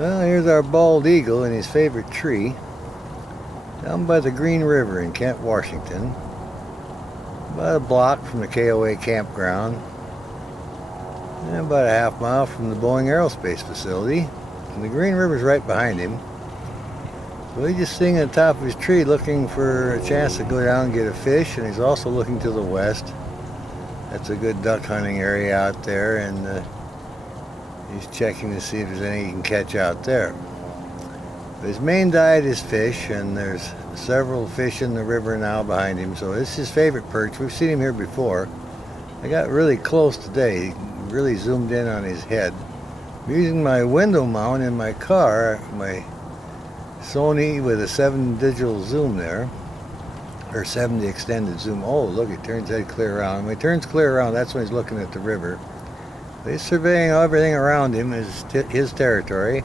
Well, here's our bald eagle in his favorite tree down by the Green River in Kent, Washington, about a block from the KOA campground and about a half mile from the Boeing Aerospace facility, and the Green River's right behind him. So he's just sitting at the top of his tree looking for a chance to go down and get a fish, and he's also looking to the west. That's a good duck hunting area out there, and he's checking to see if there's any he can catch out there. But his main diet is fish, and there's several fish in the river now behind him, so it's his favorite perch. We've seen him here before. I got really close today. He really zoomed in on his head. I'm using my window mount in my car, my Sony with a 7 digital zoom there, or 70 extended zoom. Oh, look, it turns head clear around. When he turns clear around, that's when he's looking at the river. He's surveying everything around him, his territory,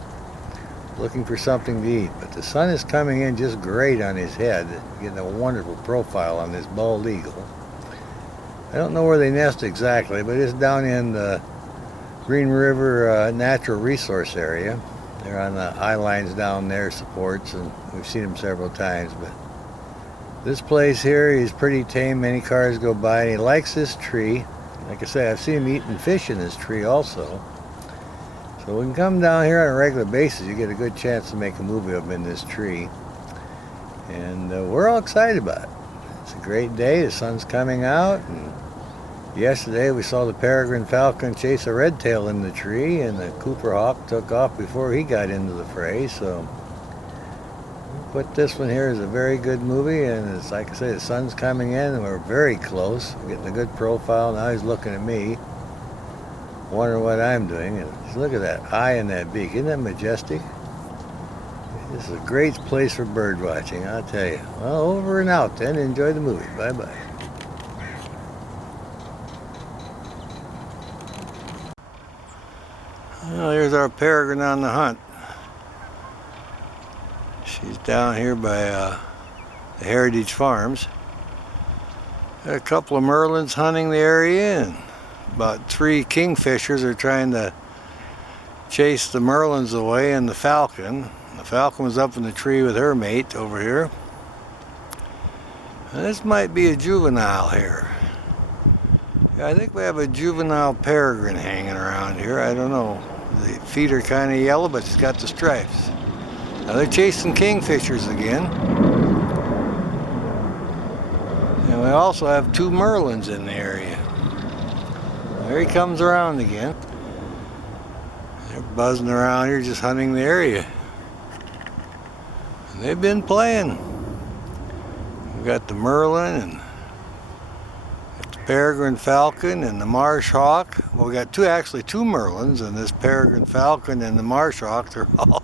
looking for something to eat. But the sun is coming in just great on his head, getting a wonderful profile on this bald eagle. I don't know where they nest exactly, but it's down in the Green River Natural Resource Area. They're on the eye lines down there, supports, and we've seen them several times. But this place here, he's pretty tame. Many cars go by, and he likes this tree. Like I say, I've seen him eating fish in this tree also. So we can come down here on a regular basis. You get a good chance to make a movie of him in this tree. And we're all excited about it. It's a great day. The sun's coming out. And yesterday we saw the Peregrine Falcon chase a redtail in the tree, and the Cooper Hawk took off before he got into the fray. So put this one here as a very good movie, and it's like I say, the sun's coming in and we're very close. We're getting a good profile. Now he's looking at me, wondering what I'm doing. And just look at that eye and that beak. Isn't that majestic? This is a great place for bird watching, I'll tell you. Well, over and out then. Enjoy the movie. Bye-bye. Well, here's our peregrine on the hunt. She's down here by the Heritage Farms. Got a couple of merlins hunting the area, and about 3 kingfishers are trying to chase the merlins away and the falcon. The falcon was up in the tree with her mate over here. And this might be a juvenile here. Yeah, I think we have a juvenile peregrine hanging around here. I don't know. The feet are kind of yellow, but it's got the stripes. Now they're chasing kingfishers again. And we also have 2 merlins in the area. There he comes around again. They're buzzing around here just hunting the area. And they've been playing. We've got the merlin and the peregrine falcon and the marsh hawk. Well, we got actually two merlins, and this peregrine falcon and the marsh hawk, they're all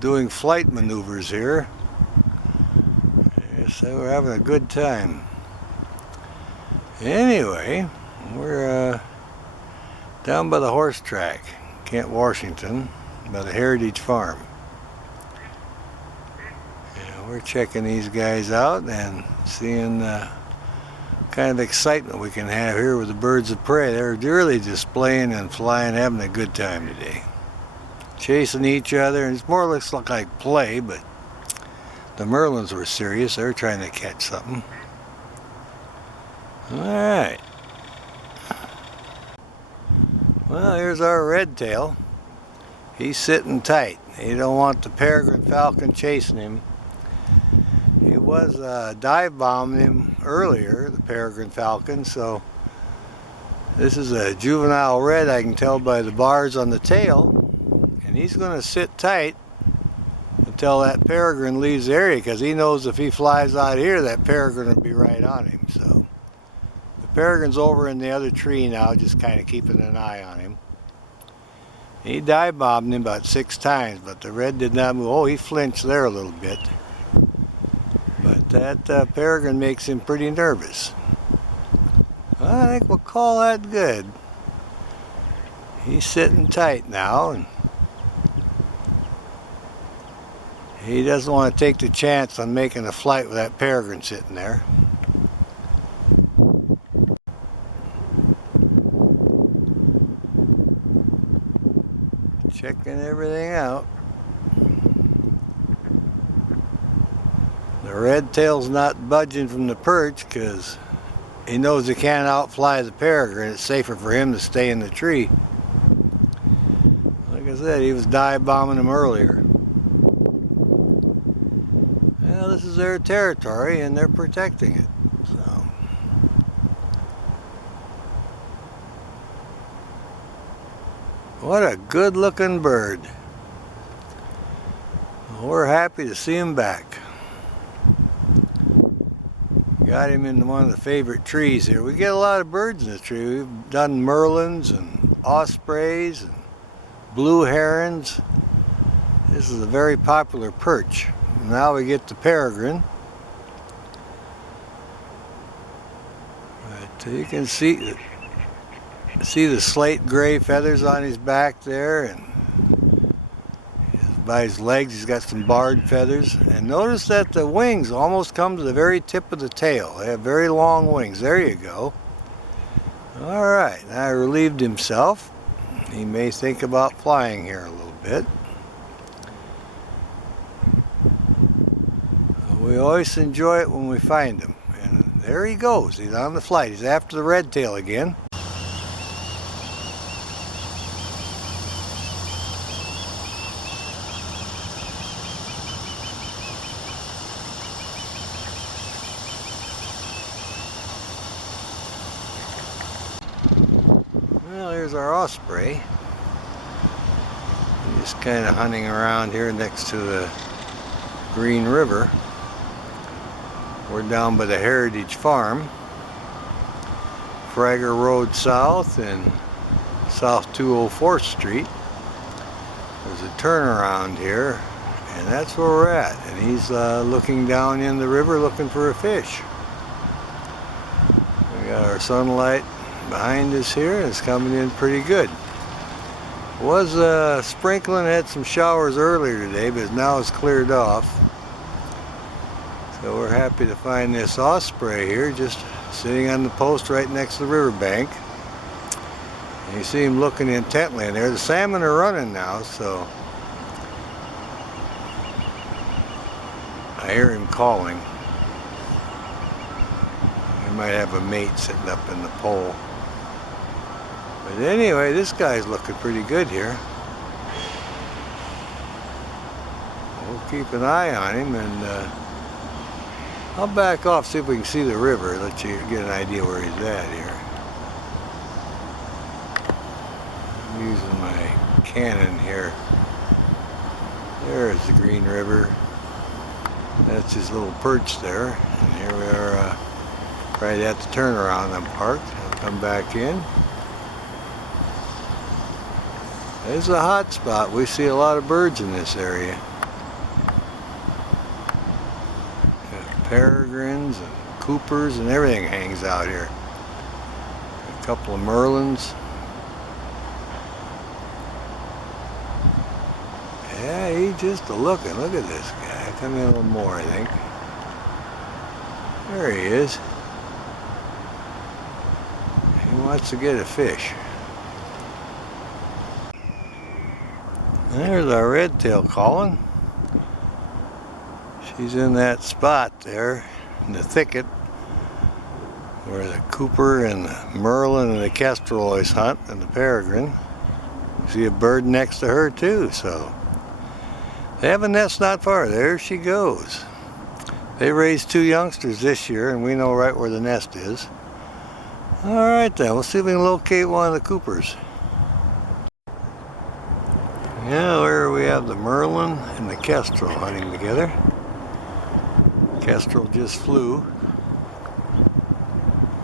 doing flight maneuvers here. So we're having a good time. Anyway, we're down by the horse track, Kent, Washington, by the Heritage Farm. And we're checking these guys out and seeing kind of excitement we can have here with the birds of prey. They're really displaying and flying, having a good time today. Chasing each other, and it's more or less like play, but the merlins were serious. They're trying to catch something. Alright. Well, here's our redtail. He's sitting tight. He don't want the peregrine falcon chasing him. He was dive bombing him earlier, the peregrine falcon, so this is a juvenile red, I can tell by the bars on the tail. And he's going to sit tight until that peregrine leaves the area, because he knows if he flies out here, that peregrine will be right on him. So the peregrine's over in the other tree now, just kind of keeping an eye on him. He dive bombed him about 6 times, but the red did not move. Oh, he flinched there a little bit. But that peregrine makes him pretty nervous. Well, I think we'll call that good. He's sitting tight now, and he doesn't want to take the chance on making a flight with that peregrine sitting there. Checking everything out. The red-tail's not budging from the perch because he knows he can't outfly the peregrine. It's safer for him to stay in the tree. Like I said, he was dive bombing him earlier. Well, this is their territory and they're protecting it. So what a good looking bird. We're happy to see him back. Got him in one of the favorite trees here. We get a lot of birds in the tree. We've done merlins and ospreys and blue herons. This is a very popular perch. Now we get the peregrine. But you can see the slate gray feathers on his back there, and by his legs he's got some barred feathers. And notice that the wings almost come to the very tip of the tail. They have very long wings. There you go. Alright, now he relieved himself. He may think about flying here a little bit. We always enjoy it when we find him. And there he goes. He's on the flight. He's after the red tail again. Well, here's our osprey. He's just kind of hunting around here next to the Green River. We're down by the Heritage Farm, Frager Road South and South 204th Street. There's a turnaround here, and that's where we're at. And he's looking down in the river looking for a fish. We got our sunlight behind us here. It's coming in pretty good. Was sprinkling, had some showers earlier today, but now it's cleared off. So we're happy to find this osprey here just sitting on the post right next to the riverbank. And you see him looking intently in there. The salmon are running now, so I hear him calling. He might have a mate sitting up in the pole. But anyway, this guy's looking pretty good here. We'll keep an eye on him, and I'll back off, see if we can see the river, let you get an idea where he's at here. I'm using my Canon here. There's the Green River. That's his little perch there. And here we are right at the turnaround. I'm parked. I'll come back in. It's a hot spot. We see a lot of birds in this area. Peregrines and coopers and everything hangs out here. A couple of merlins. Yeah, he's just a-looking. Look at this guy. Come in a little more, I think. There he is. He wants to get a fish. There's our red-tail calling. She's in that spot there in the thicket where the cooper and the merlin and the kestrel always hunt, and the peregrine. You see a bird next to her too, so they have a nest not far. There she goes. They raised 2 youngsters this year, and we know right where the nest is. All right then, we'll see if we can locate one of the coopers. Yeah, where we have the merlin and the kestrel hunting together. Kestrel just flew.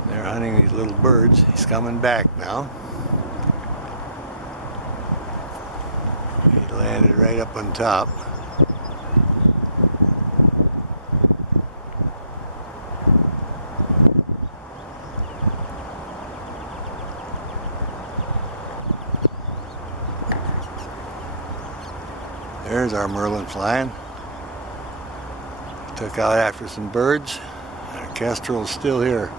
They're hunting these little birds. He's coming back now. He landed right up on top. There's our merlin flying. Took out after some birds. Our kestrel's still here.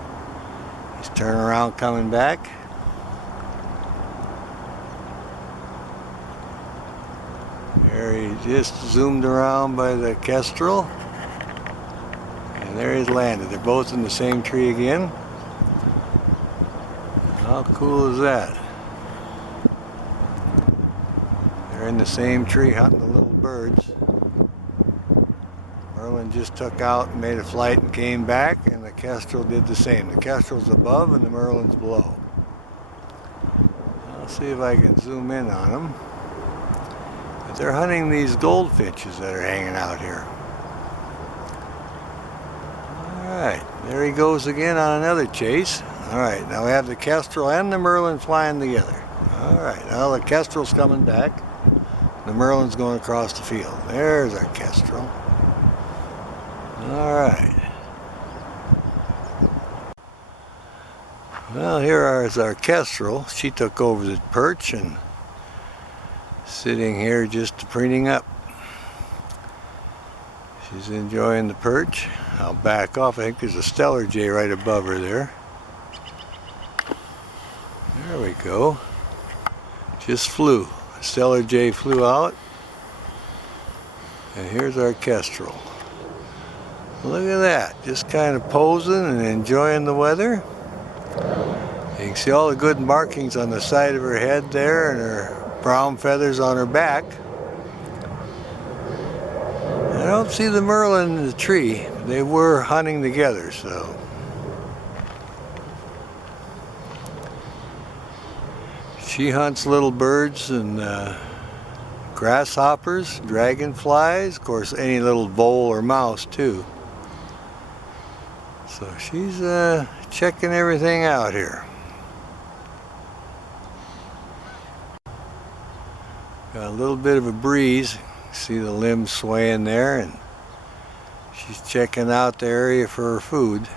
He's turning around coming back. There he just zoomed around by the kestrel. there he's landed. They're both in the same tree again. How cool is that? They're in the same tree hunting the little birds. Merlin just took out and made a flight and came back, and the kestrel did the same. The kestrel's above and the merlin's below. I'll see if I can zoom in on them. But they're hunting these goldfinches that are hanging out here. Alright, there he goes again on another chase. Alright, now we have the kestrel and the merlin flying together. Alright, now the kestrel's coming back. The merlin's going across the field. There's our kestrel. Alright. Well, here is our kestrel. She took over the perch and sitting here just preening up. She's enjoying the perch. I'll back off. I think there's a stellar jay right above her there. There we go. Just flew. A stellar jay flew out. And here's our kestrel. Look at that, just kind of posing and enjoying the weather. You can see all the good markings on the side of her head there and her brown feathers on her back. I don't see the merlin in the tree. They were hunting together, so. She hunts little birds and grasshoppers, dragonflies, of course any little vole or mouse too. So she's checking everything out here. Got a little bit of a breeze. See the limbs swaying there, and she's checking out the area for her food.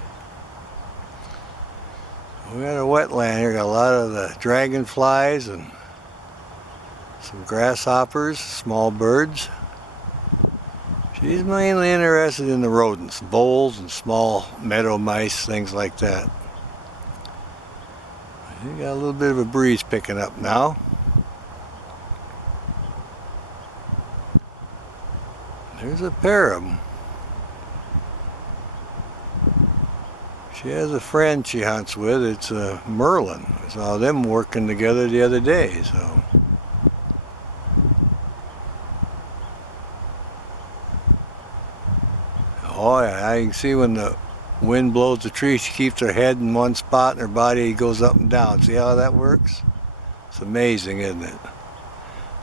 We got a wetland here. Got a lot of the dragonflies and some grasshoppers, small birds. She's mainly interested in the rodents, voles and small meadow mice, things like that. You got a little bit of a breeze picking up now. There's a pair of them. She has a friend she hunts with. It's a merlin. I saw them working together the other day, so. Oh yeah, I can see when the wind blows the tree, she keeps her head in one spot and her body goes up and down. See how that works? It's amazing, isn't it?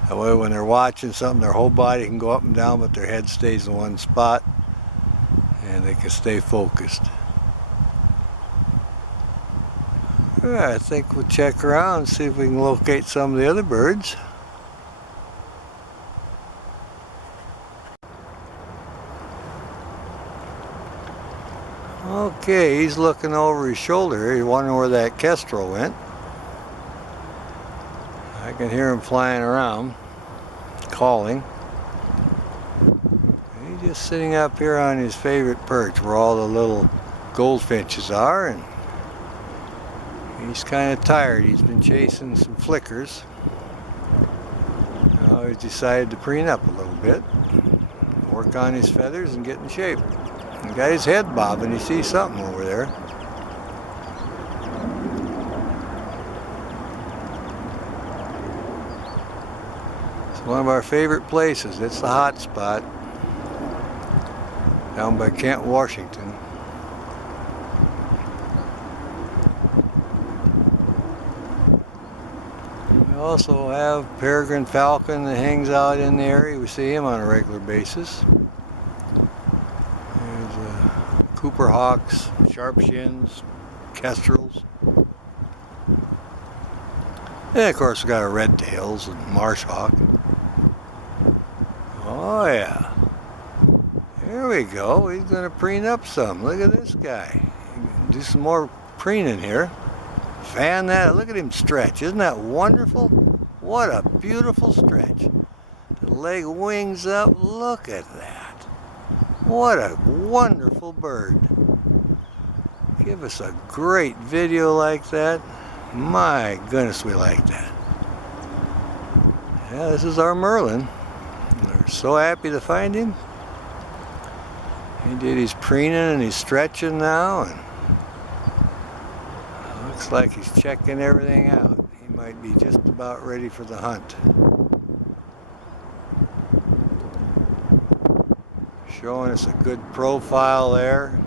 That way when they're watching something, their whole body can go up and down, but their head stays in one spot and they can stay focused. Alright, I think we'll check around and see if we can locate some of the other birds. Okay, he's looking over his shoulder. He's wondering where that kestrel went. I can hear him flying around, calling. He's just sitting up here on his favorite perch where all the little goldfinches are, and he's kind of tired. He's been chasing some flickers. Now he's decided to preen up a little bit, work on his feathers and get in shape. He got his head bobbing. He sees something over there. It's one of our favorite places. It's the hot spot down by Kent, Washington. We also have Peregrine Falcon that hangs out in the area. We see him on a regular basis. Cooper hawks, sharp shins, kestrels. And of course we got our red tails and marsh hawk. Oh yeah. There we go. He's gonna preen up some. Look at this guy. Do some more preening here. Fan that. Look at him stretch. Isn't that wonderful? What a beautiful stretch. The leg wings up. Look at that. What a wonderful bird. Give us a great video like that. My goodness, we like that. Yeah, this is our merlin. We're so happy to find him. He did his preening and he's stretching now, and looks like he's checking everything out. He might be just about ready for the hunt. Showing us a good profile there.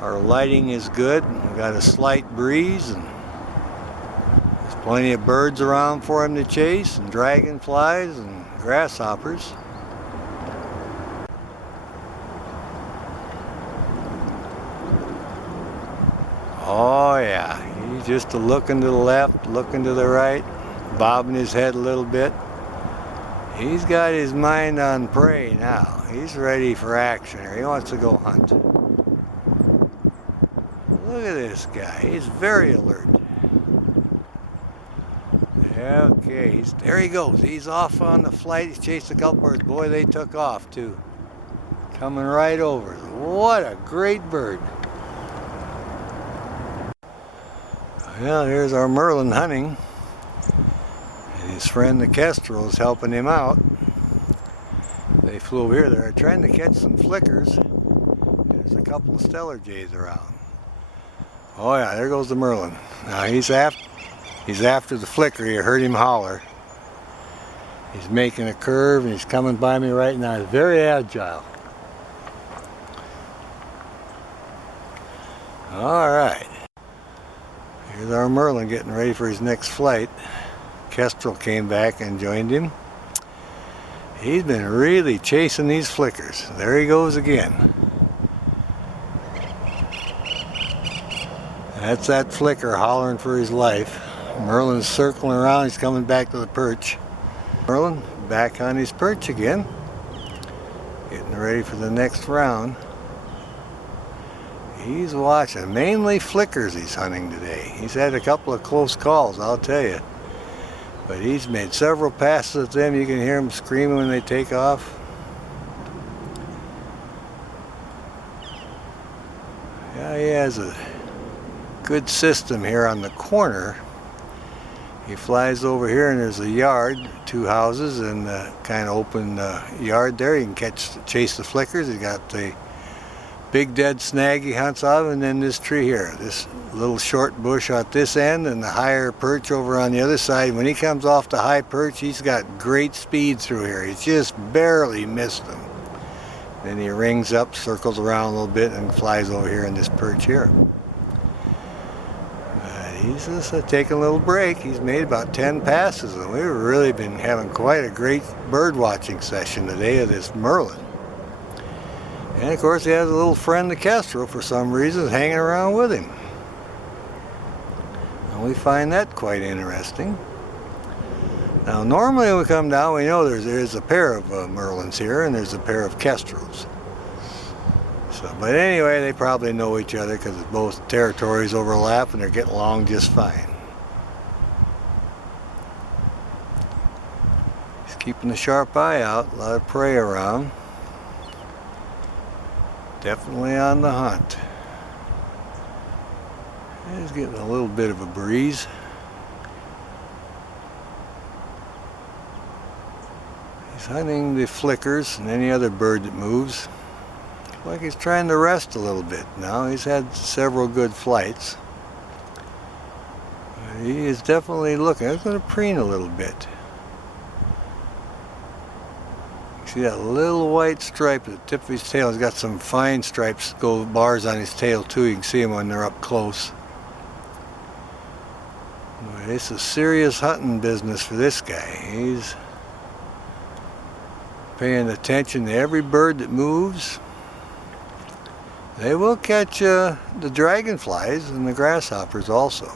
Our lighting is good. We've got a slight breeze, and there's plenty of birds around for him to chase, and dragonflies and grasshoppers. Oh yeah, he's just looking to the left, looking to the right, bobbing his head a little bit. He's got his mind on prey now. He's ready for action, or he wants to go hunt. Look at this guy, he's very alert. Okay, there he goes. He's off on the flight. He's chased a couple birds. Boy, they took off too. Coming right over. What a great bird. Well, here's our Merlin hunting. And his friend the Kestrel is helping him out. They flew over here. They're trying to catch some flickers. There's a couple of stellar jays around. Oh yeah, there goes the Merlin. Now he's after the flicker. You heard him holler. He's making a curve and he's coming by me right now. He's very agile. All right. Here's our Merlin getting ready for his next flight. Kestrel came back and joined him. He's been really chasing these flickers. There he goes again. That's that flicker hollering for his life. Merlin's circling around. He's coming back to the perch. Merlin back on his perch again. Getting ready for the next round. He's watching. Mainly flickers he's hunting today. He's had a couple of close calls, I'll tell you. But he's made several passes at them. You can hear him screaming when they take off. Yeah, he has a good system here on the corner. He flies over here and there's a yard, 2 houses, and a kind of open yard there. You can chase the flickers. He's got the big dead snag he hunts out of, and then this tree here, this little short bush at this end, and the higher perch over on the other side. When he comes off the high perch, he's got great speed through here. He's just barely missed them. Then he rings up, circles around a little bit, and flies over here in this perch here. He's just taking a little break. He's made about 10 passes, and we've really been having quite a great bird watching session today of this Merlin. And of course he has a little friend, the Kestrel, for some reason, hanging around with him. And we find that quite interesting. Now normally when we come down, we know there's a pair of Merlins here, and there's a pair of Kestrels. So, but anyway, they probably know each other because both territories overlap and they're getting along just fine. He's keeping a sharp eye out, a lot of prey around. Definitely on the hunt. He's getting a little bit of a breeze. He's hunting the flickers and any other bird that moves. Like he's trying to rest a little bit now. He's had several good flights. He is definitely looking. I'm going to preen a little bit. You see that little white stripe at the tip of his tail. He's got some fine stripes, bars on his tail too. You can see them when they're up close. Boy, it's a serious hunting business for this guy. He's paying attention to every bird that moves. They will catch the dragonflies and the grasshoppers also.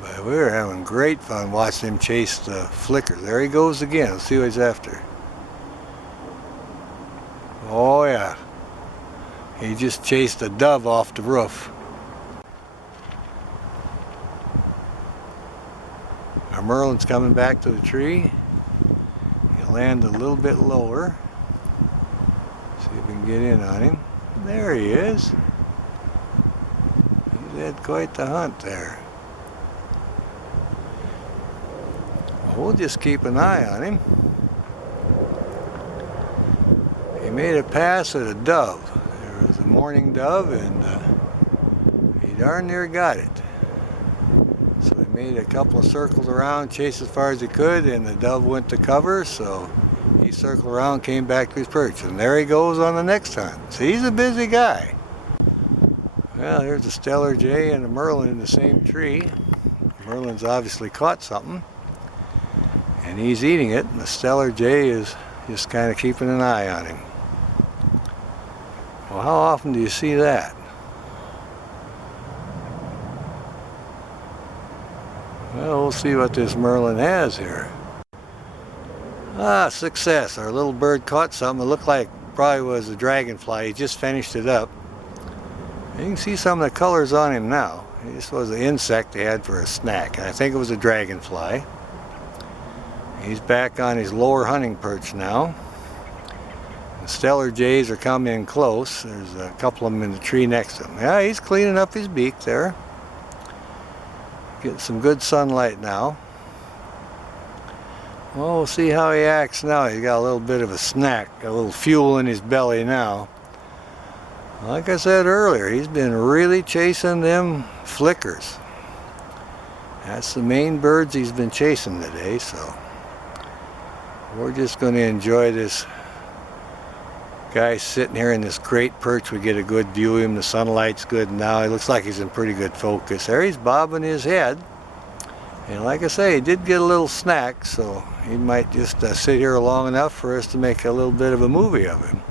But we're having great fun watching him chase the flicker. There he goes again. Let's see what he's after. Oh yeah. He just chased a dove off the roof. Our Merlin's coming back to the tree. He'll land a little bit lower. See if we can get in on him. There he is. He's had quite the hunt there. Well, we'll just keep an eye on him. He made a pass at a dove. There was a mourning dove, and he darn near got it. So he made a couple of circles around, chased as far as he could, and the dove went to cover, so he circled around, came back to his perch, and there he goes on the next hunt. So he's a busy guy. Well, here's a stellar jay and a merlin in the same tree. The merlin's obviously caught something, and he's eating it, and the stellar jay is just kind of keeping an eye on him. Well, how often do you see that? Well, we'll see what this merlin has here. Ah, success. Our little bird caught something. It looked like probably was a dragonfly. He just finished it up. You can see some of the colors on him now. This was an insect they had for a snack. I think it was a dragonfly. He's back on his lower hunting perch now. The stellar jays are coming in close. There's a couple of them in the tree next to him. Yeah, he's cleaning up his beak there. Getting some good sunlight now. Well, we'll see how he acts now. He's got a little bit of a snack, a little fuel in his belly now. Like I said earlier, he's been really chasing them flickers. That's the main birds he's been chasing today, so we're just going to enjoy this guy sitting here in this great perch. We get a good view of him. The sunlight's good now. He looks like he's in pretty good focus. There he's bobbing his head. And like I say, he did get a little snack, so he might just sit here long enough for us to make a little bit of a movie of him.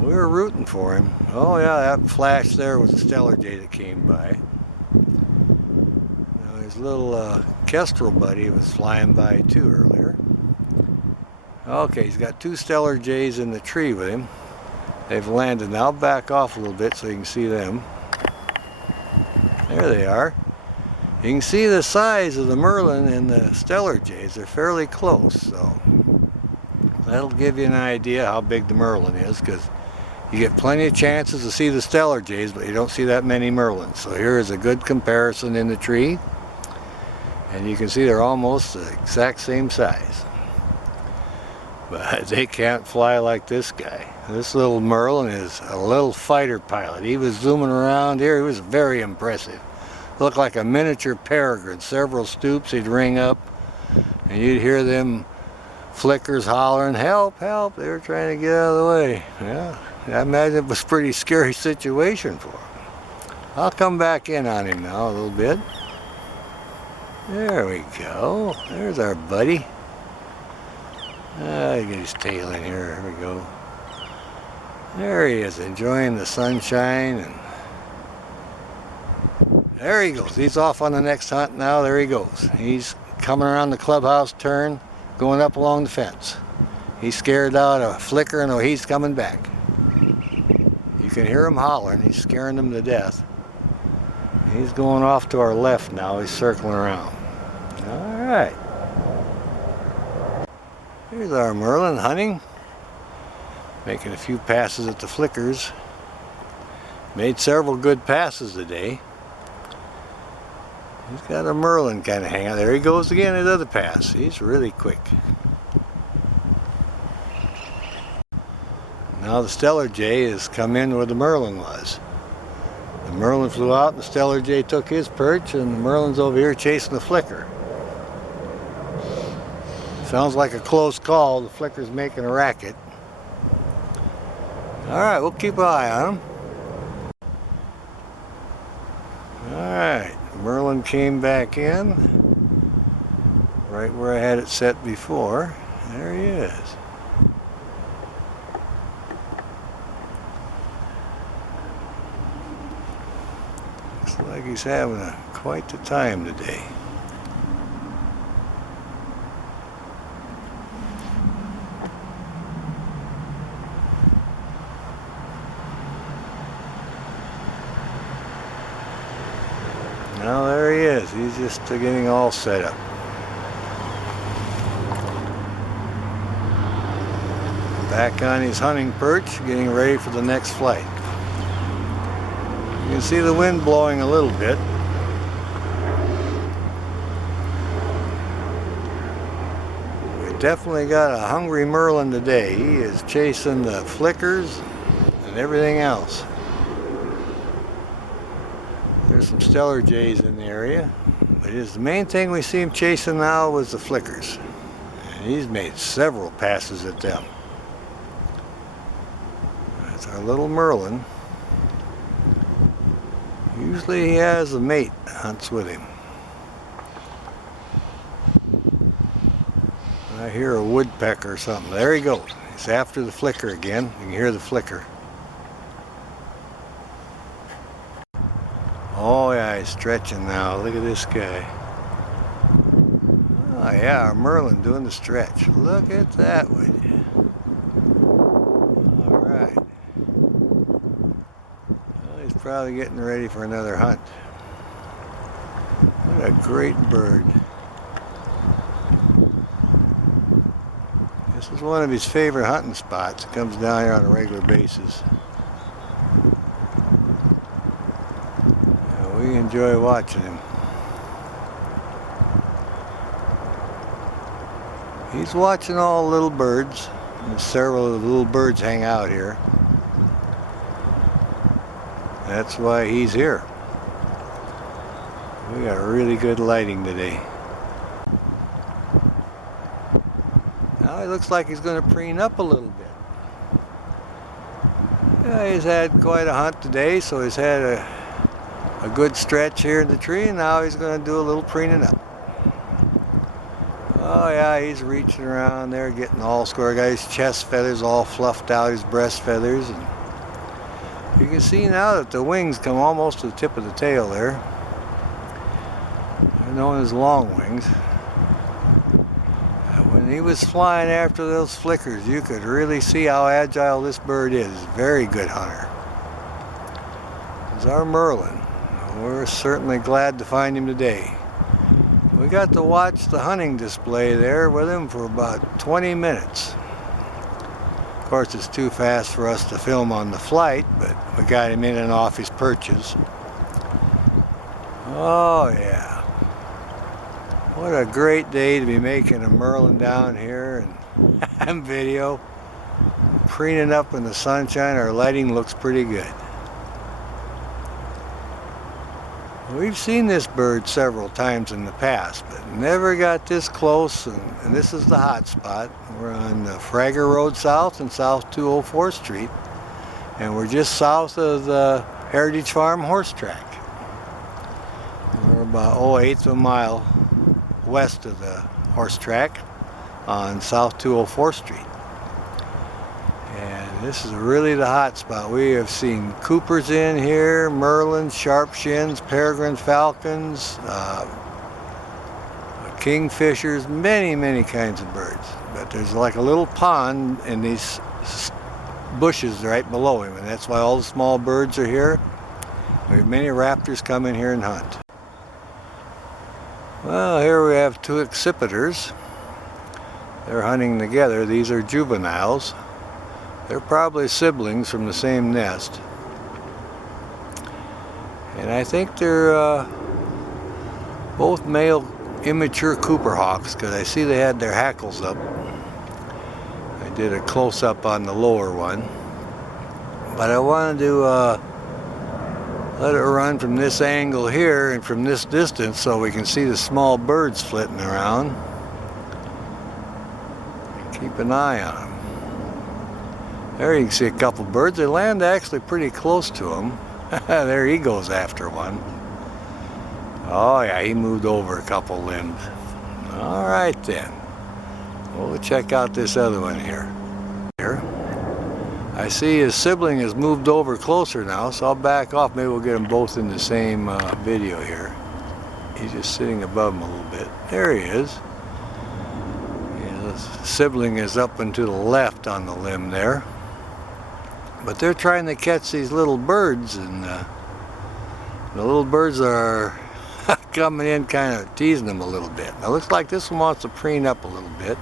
We were rooting for him. Oh yeah, that flash there was a stellar jay that came by. Now, his little kestrel buddy was flying by too earlier. Okay, he's got two stellar jays in the tree with him. They've landed. Now I'll back off a little bit so you can see them. There they are. You can see the size of the merlin and the stellar jays. They're fairly close, so that'll give you an idea how big the merlin is, because you get plenty of chances to see the stellar jays, but you don't see that many merlins. So here is a good comparison in the tree, and you can see they're almost the exact same size. But they can't fly like this guy. This little merlin is a little fighter pilot. He was zooming around here. He was very impressive. Looked like a miniature peregrine. Several stoops he'd ring up, and you'd hear them flickers hollering, "Help, help." They were trying to get out of the way. Yeah, I imagine it was a pretty scary situation for him. I'll come back in on him now a little bit. There we go. There's our buddy. Get his tail in here. There we go. There he is, enjoying the sunshine, and there he goes. He's off on the next hunt now. There he goes. He's coming around the clubhouse turn, going up along the fence. He's scared out a flicker, and he's coming back. You can hear him hollering. He's scaring them to death. He's going off to our left now. He's circling around. All right. Here's our merlin hunting. Making a few passes at the flickers. Made several good passes today. He's got a merlin kind of hang out. There he goes again, his other pass. He's really quick. Now the stellar jay has come in where the merlin was. The merlin flew out, and the stellar jay took his perch, and the merlin's over here chasing the flicker. Sounds like a close call. The flicker's making a racket. All right, we'll keep an eye on him. All right, merlin came back in right where I had it set before. There he is. Looks like he's having quite the time today. Now there he is. He's just getting all set up. Back on his hunting perch, getting ready for the next flight. You can see the wind blowing a little bit. definitely got a hungry Merlin today. He is chasing the flickers and everything else. There's some stellar jays in the area, but the main thing we see him chasing now was the flickers. And he's made several passes at them. That's our little Merlin. Usually he has a mate that hunts with him. I hear a woodpecker or something. There he goes. He's after the flicker again. You can hear the flicker. Oh yeah, he's stretching now. Look at this guy. Oh yeah, our Merlin doing the stretch. Look at that, would you? Alright. Well, he's probably getting ready for another hunt. What a great bird. This is one of his favorite hunting spots. He comes down here on a regular basis. We enjoy watching him. He's watching all the little birds. And several of the little birds hang out here. That's why he's here. We got really good lighting today. Now he looks like he's going to preen up a little bit. Yeah, he's had quite a hunt today, so he's had a good stretch here in the tree, and now he's going to do a little preening up. Oh yeah, he's reaching around there, getting all square. Got his chest feathers all fluffed out, his breast feathers, and you can see now that the wings come almost to the tip of the tail there. They're known as long wings. When he was flying after those flickers, you could really see how agile this bird is. Very good hunter. This is our Merlin. We're certainly glad to find him today. We got to watch the hunting display there with him for about 20 minutes. Of course, it's too fast for us to film on the flight, but we got him in and off his perches. Oh yeah. What a great day to be making a Merlin down here and video. Preening up in the sunshine. Our lighting looks pretty good. We've seen this bird several times in the past, but never got this close, and this is the hot spot. We're on the Frager Road South and South 204th Street, and we're just south of the Heritage Farm horse track. We're about 1/8 of a mile west of the horse track on South 204th Street. And this is really the hot spot. We have seen Coopers in here, Merlins, Sharpshins, Peregrine Falcons, kingfishers, many kinds of birds. But there's like a little pond in these bushes right below him, and that's why all the small birds are here. We have many raptors come in here and hunt. Well, here we have two accipiters. They're hunting together. These are juveniles. They're probably siblings from the same nest. And I think they're both male immature Cooper hawks, because I see they had their hackles up. I did a close-up on the lower one. But I wanted to let it run from this angle here and from this distance so we can see the small birds flitting around. Keep an eye on them. There you can see a couple birds. They land actually pretty close to him. There he goes after one. Oh yeah, he moved over a couple limbs. All right then. We'll check out this other one here. I see his sibling has moved over closer now, so I'll back off. Maybe we'll get them both in the same video here. He's just sitting above him a little bit. There he is. His sibling is up and to the left on the limb there. But they're trying to catch these little birds, and the little birds are coming in kind of teasing them a little bit. Now it looks like this one wants to preen up a little bit.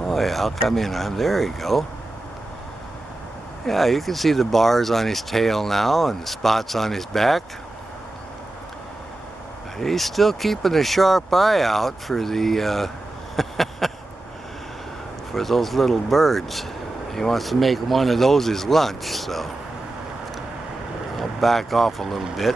Oh yeah, I'll come in on him. There you go. Yeah, you can see the bars on his tail now and the spots on his back. He's still keeping a sharp eye out for the for those little birds. He wants to make one of those his lunch, so I'll back off a little bit.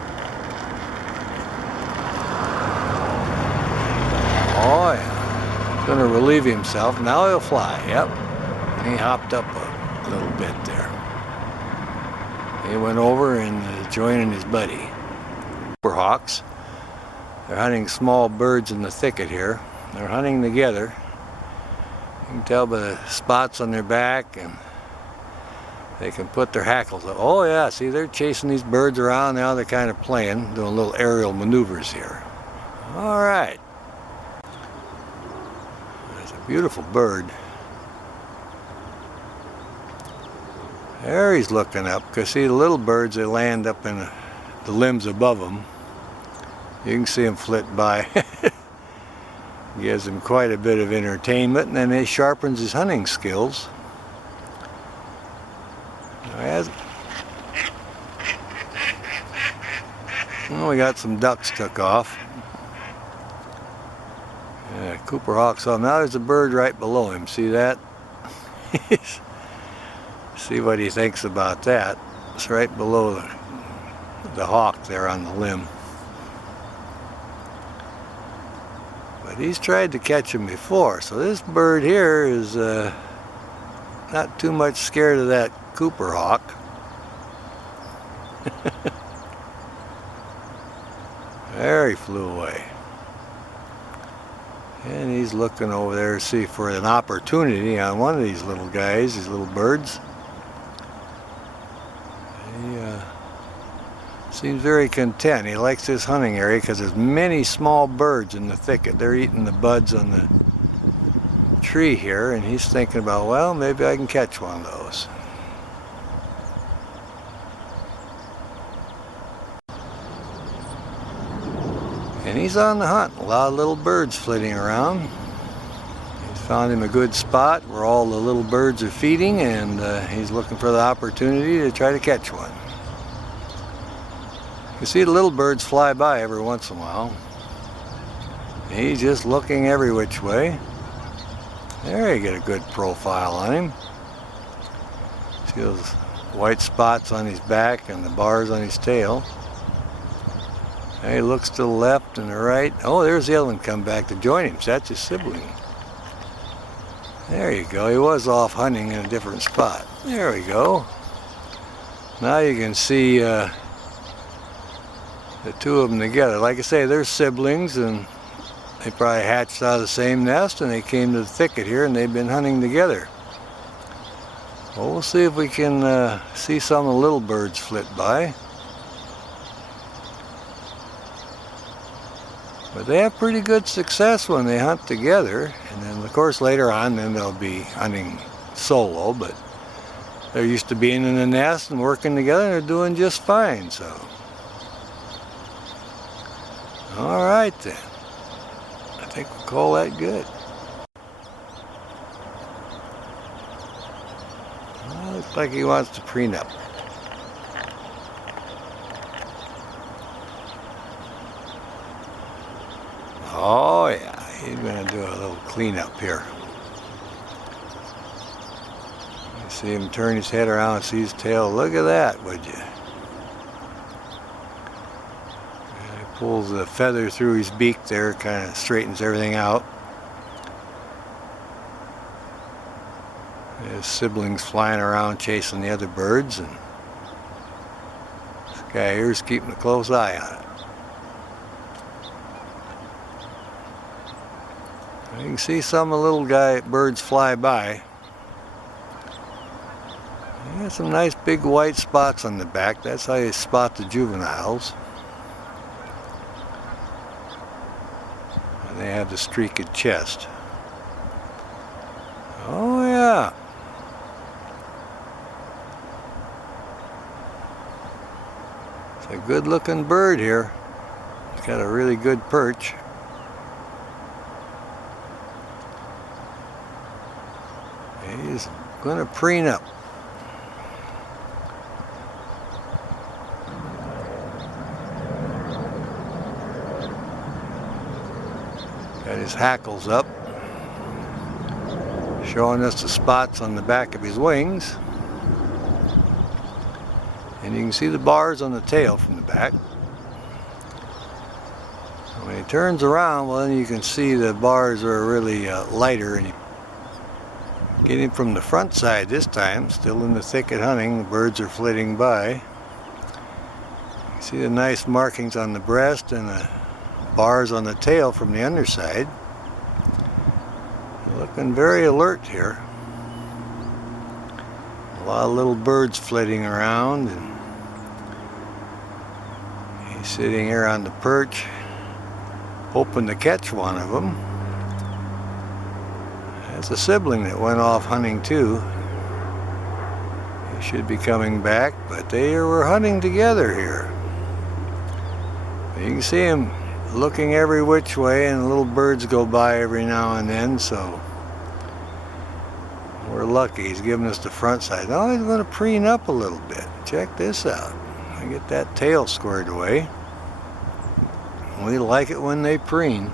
Oh yeah, gonna relieve himself. Now he'll fly. Yep, he hopped up a little bit there. He went over and is joining his buddy. Hawks. They're hunting small birds in the thicket here. They're hunting together. You can tell by the spots on their back, and they can put their hackles up. Oh yeah, see, they're chasing these birds around now. They're kind of playing, doing little aerial maneuvers here. All right. That's a beautiful bird. There he's looking up, because see, the little birds, they land up in the limbs above them. You can see him flit by. Gives him quite a bit of entertainment, and then it sharpens his hunting skills. Well, we got some ducks took off. Yeah, Cooper Hawk's on. Now there's a bird right below him. See that? See what he thinks about that. It's right below the hawk there on the limb. But he's tried to catch him before, so this bird here is not too much scared of that Cooper Hawk. There he flew away. And he's looking over there to see for an opportunity on one of these little guys, these little birds. He seems very content. He likes this hunting area because there's many small birds in the thicket. They're eating the buds on the tree here, and he's thinking about, well, maybe I can catch one of those. And he's on the hunt. A lot of little birds flitting around. He's found him a good spot where all the little birds are feeding, and he's looking for the opportunity to try to catch one. You see the little birds fly by every once in a while. He's just looking every which way. There you get a good profile on him. See those white spots on his back and the bars on his tail. And he looks to the left and the right. Oh, there's the other one come back to join him. So that's his sibling. There you go. He was off hunting in a different spot. There we go. Now you can see the two of them together. Like I say, they're siblings, and they probably hatched out of the same nest, and they came to the thicket here, and they've been hunting together. Well, we'll see if we can see some of the little birds flit by. But they have pretty good success when they hunt together, and then of course later on then they'll be hunting solo, but they're used to being in the nest and working together, and they're doing just fine, so. All right then, I think we'll call that good. Well, looks like he wants to preen up. Oh yeah, he's gonna do a little cleanup here. You see him turn his head around and see his tail. Look at that, would you? Pulls the feather through his beak there, kind of straightens everything out. His siblings flying around chasing the other birds, and this guy here is keeping a close eye on it. You can see some of the little birds fly by. He has some nice big white spots on the back. That's how you spot the juveniles. They have the streaked chest. Oh yeah. It's a good looking bird here. It's got a really good perch. He's gonna preen up. Got his hackles up. showing us the spots on the back of his wings. And you can see the bars on the tail from the back. When he turns around, well, then you can see the bars are really lighter, and you get him from the front side this time, still in the thicket hunting. The birds are flitting by. You see the nice markings on the breast and the bars on the tail from the underside. Looking very alert here. A lot of little birds flitting around, and he's sitting here on the perch, hoping to catch one of them. That's a sibling that went off hunting too. He should be coming back, but they were hunting together here. You can see him looking every which way, and little birds go by every now and then, so we're lucky. He's giving us the front side. Now he's going to preen up a little bit. Check this out. I get that tail squared away. We like it when they preen.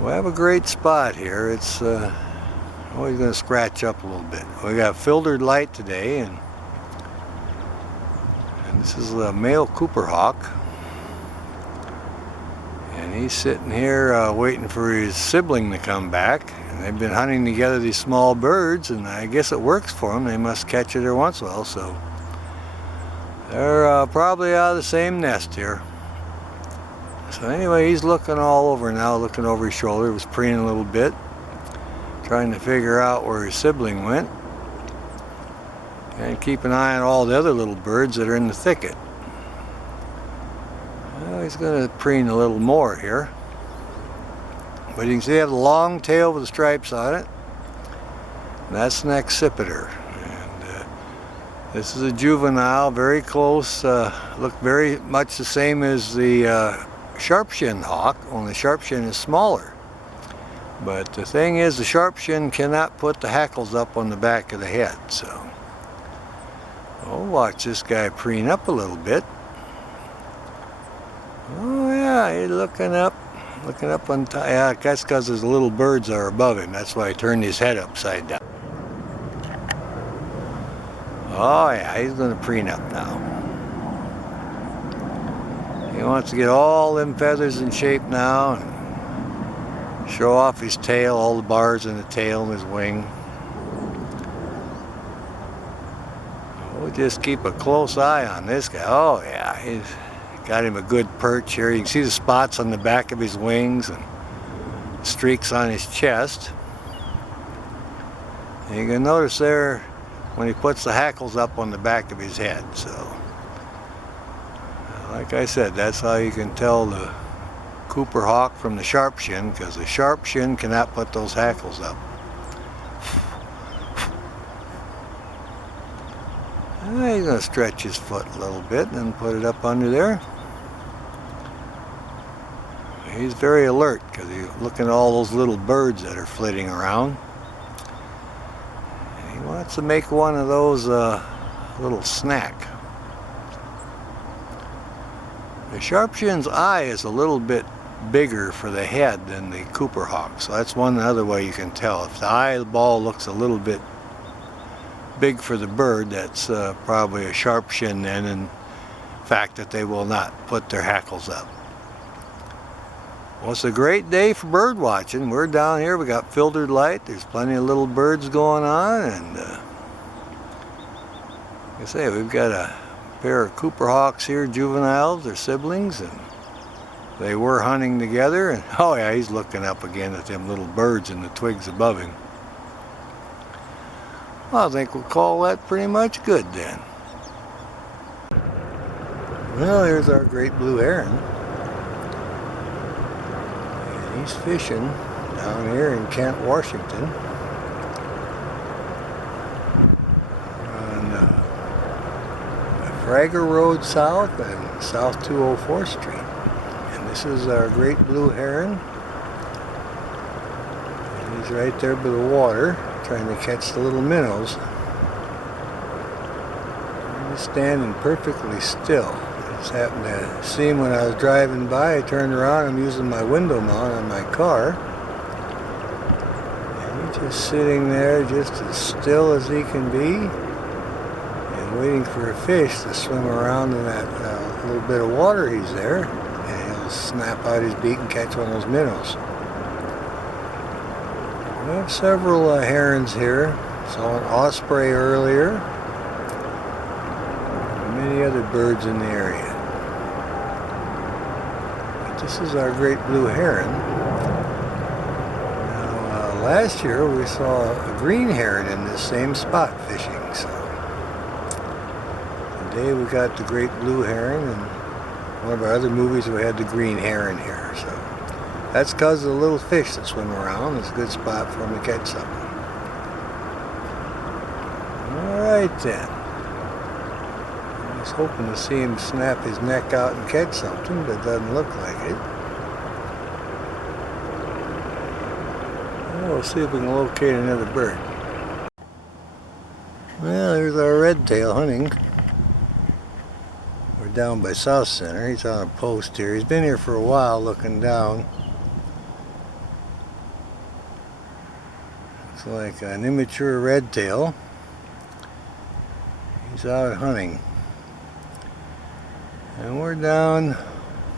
We have a great spot here. It's always going to scratch up a little bit. We got filtered light today, and this is a male Cooper hawk. And he's sitting here waiting for his sibling to come back. And they've been hunting together, these small birds, and I guess it works for them. They must catch it every once in a while, so they're probably out of the same nest here. So anyway, he's looking all over now, looking over his shoulder. He was preening a little bit, trying to figure out where his sibling went. And keep an eye on all the other little birds that are in the thicket. Well, he's going to preen a little more here. But you can see they have a long tail with the stripes on it. And that's an Accipiter. And this is a juvenile, very close. Look very much the same as the sharp-shinned hawk, only sharp-shin is smaller. But the thing is, the sharp-shin cannot put the hackles up on the back of the head, so we'll watch this guy preen up a little bit. Oh yeah, he's looking up on top. Yeah, that's because his little birds are above him. That's why he turned his head upside down. Oh yeah, he's going to preen up now. He wants to get all them feathers in shape now and show off his tail, all the bars in the tail and his wing. We'll just keep a close eye on this guy. Oh yeah, he's got him a good perch here. You can see the spots on the back of his wings and streaks on his chest. And you can notice there when he puts the hackles up on the back of his head. So, like I said, that's how you can tell the Cooper hawk from the sharp shin, because the sharp shin cannot put those hackles up. He's going to stretch his foot a little bit and then put it up under there. He's very alert because he's looking at all those little birds that are flitting around. And he wants to make one of those little snack. The sharp-shin's eye is a little bit bigger for the head than the Cooper hawk, so that's one other way you can tell. If the eyeball looks a little bit big for the bird, that's probably a sharp shin then, and fact that they will not put their hackles up. Well, it's a great day for bird watching. We're down here, we got filtered light, there's plenty of little birds going on, and like I say, we've got a pair of Cooper hawks here, juveniles, they're siblings, and they were hunting together, and oh yeah, he's looking up again at them little birds in the twigs above him. Well, I think we'll call that pretty much good then. Well, here's our great blue heron. And he's fishing down here in Kent, Washington. On Frager Road South and South 204th Street. And this is our great blue heron. And he's right there by the water, trying to catch the little minnows. He's standing perfectly still. Just happened to see him when I was driving by. I turned around, I'm using my window mount on my car. And he's just sitting there just as still as he can be and waiting for a fish to swim around in that little bit of water he's there. And he'll snap out his beak and catch one of those minnows. We have several herons here. Saw an osprey earlier. Many other birds in the area. But this is our great blue heron. Now, last year we saw a green heron in this same spot fishing. So today we got the great blue heron, and one of our other movies we had the green heron here. So that's because of the little fish that swim around. It's a good spot for them to catch something. Alright then. I was hoping to see him snap his neck out and catch something, but it doesn't look like it. Well, we'll see if we can locate another bird. Well, there's our red-tail hunting. We're down by South Center. He's on a post here. He's been here for a while looking down. Looks like an immature red-tail. He's out hunting. And we're down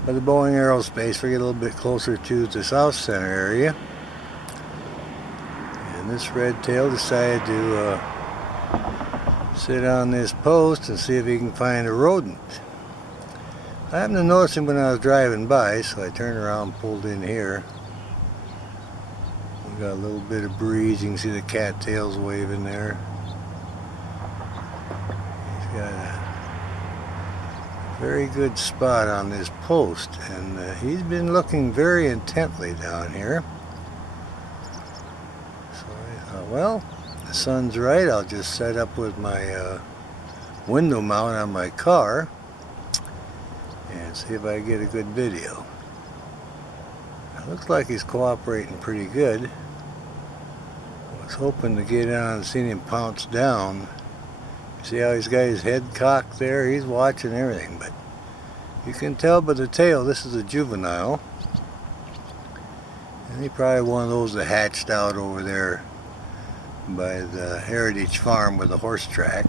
by the Boeing Aerospace. We get a little bit closer to the South Center area. And this red-tail decided to sit on this post and see if he can find a rodent. I happened to notice him when I was driving by, so I turned around and pulled in here. We got a little bit of breeze. You can see the cattails waving there. He's got a very good spot on this post, and he's been looking very intently down here. So I thought, well, the sun's right. I'll just set up with my window mount on my car and see if I can get a good video. It looks like he's cooperating pretty good. I was hoping to get on and see him pounce down. See how he's got his head cocked there? He's watching everything, but you can tell by the tail this is a juvenile. And he's probably one of those that hatched out over there by the Heritage Farm with the horse track.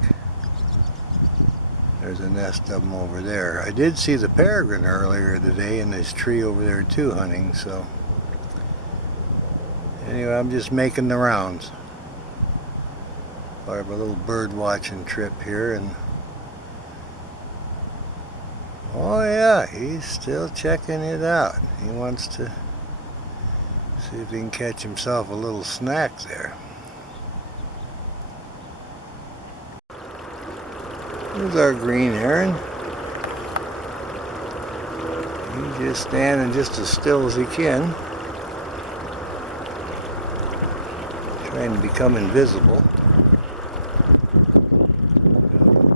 There's a nest of them over there. I did see the Peregrine earlier today in this tree over there too hunting, so anyway, I'm just making the rounds. Part of a little bird watching trip here, and oh yeah, he's still checking it out. He wants to see if he can catch himself a little snack there. Here's our green heron. He's just standing just as still as he can, trying to become invisible.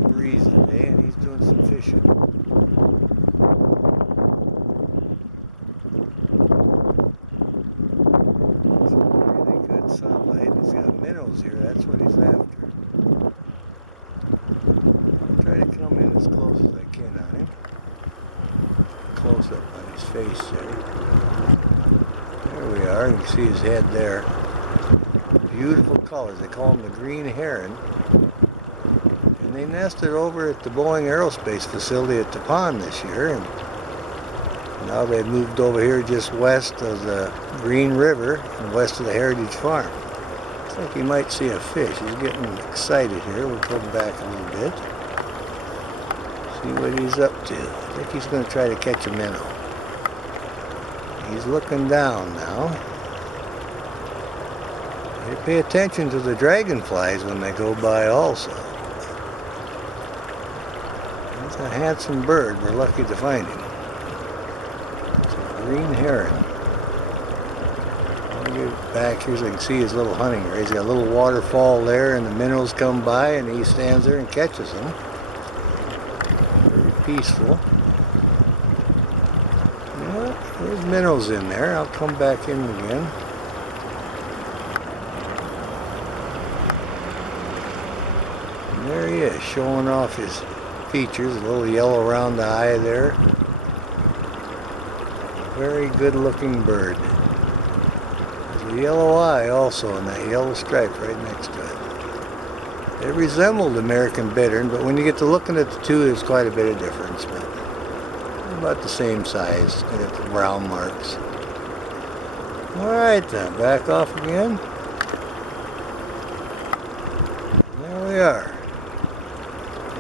Breeze today, and he's doing some fishing. Some really good sunlight. He's got minnows here. That's what he's after. Try to come in as close as I can on him. Close up on his face there. There we are. You can see his head there. Beautiful colors. They call him the green heron. And they nested over at the Boeing Aerospace facility at the pond this year. And now they've moved over here just west of the Green River and west of the Heritage Farm. Looks like you might see a fish. He's getting excited here. We'll come back a little bit. See what he's up to. I think he's going to try to catch a minnow. He's looking down now. They pay attention to the dragonflies when they go by also. He's a handsome bird. We're lucky to find him. It's a green heron. I'll get back here so I can see his little hunting area. He's got a little waterfall there, and the minnows come by, and he stands there and catches them. Peaceful. Yeah, there's minnows in there. I'll come back in again. And there he is, showing off his features, a little yellow around the eye there. Very good looking bird. There's a yellow eye also, and that yellow stripe right next to it. They resembled American bittern, but when you get to looking at the two, there's quite a bit of difference. But they're about the same size. They got the brown marks. Alright then, back off again. There we are.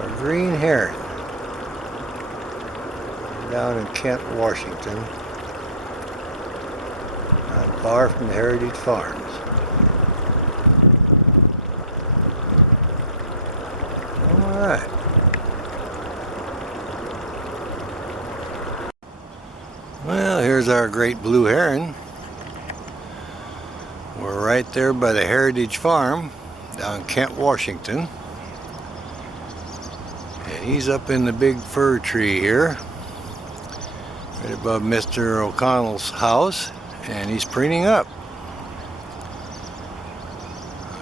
Our green heron. Down in Kent, Washington. Not far from the Heritage Farms. Alright. Well, here's our great blue heron. We're right there by the Heritage Farm down in Kent, Washington. And he's up in the big fir tree here, right above Mr. O'Connell's house, and he's preening up.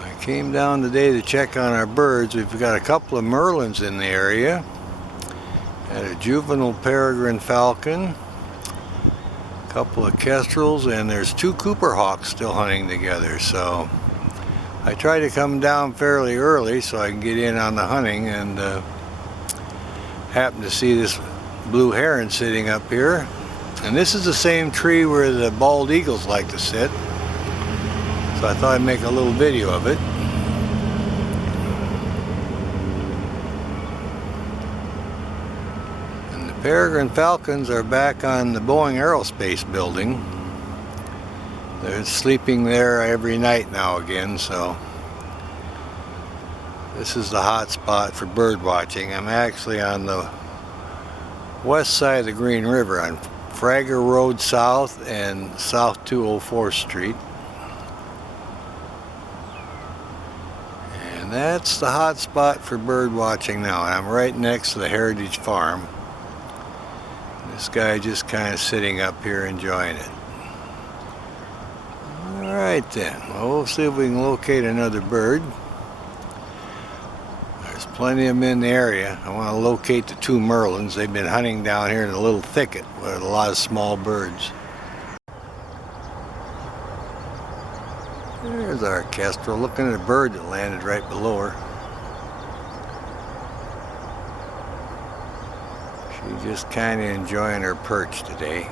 I came down today to check on our birds. We've got a couple of Merlins in the area, and a juvenile Peregrine Falcon, a couple of Kestrels, and there's two Cooper hawks still hunting together. So I try to come down fairly early so I can get in on the hunting, and happen to see this blue heron sitting up here. And this is the same tree where the bald eagles like to sit, so I thought I'd make a little video of it. And the Peregrine Falcons are back on the Boeing Aerospace building. They're sleeping there every night now again, so this is the hot spot for bird watching. I'm actually on the west side of the Green River on Frager Road South and South 204th Street. And that's the hot spot for bird watching now. And I'm right next to the Heritage Farm. This guy just kind of sitting up here enjoying it. Alright then, well, we'll see if we can locate another bird. There's plenty of them in the area. I want to locate the two Merlins. They've been hunting down here in a little thicket with a lot of small birds. There's our Kestrel looking at a bird that landed right below her. She's just kind of enjoying her perch today.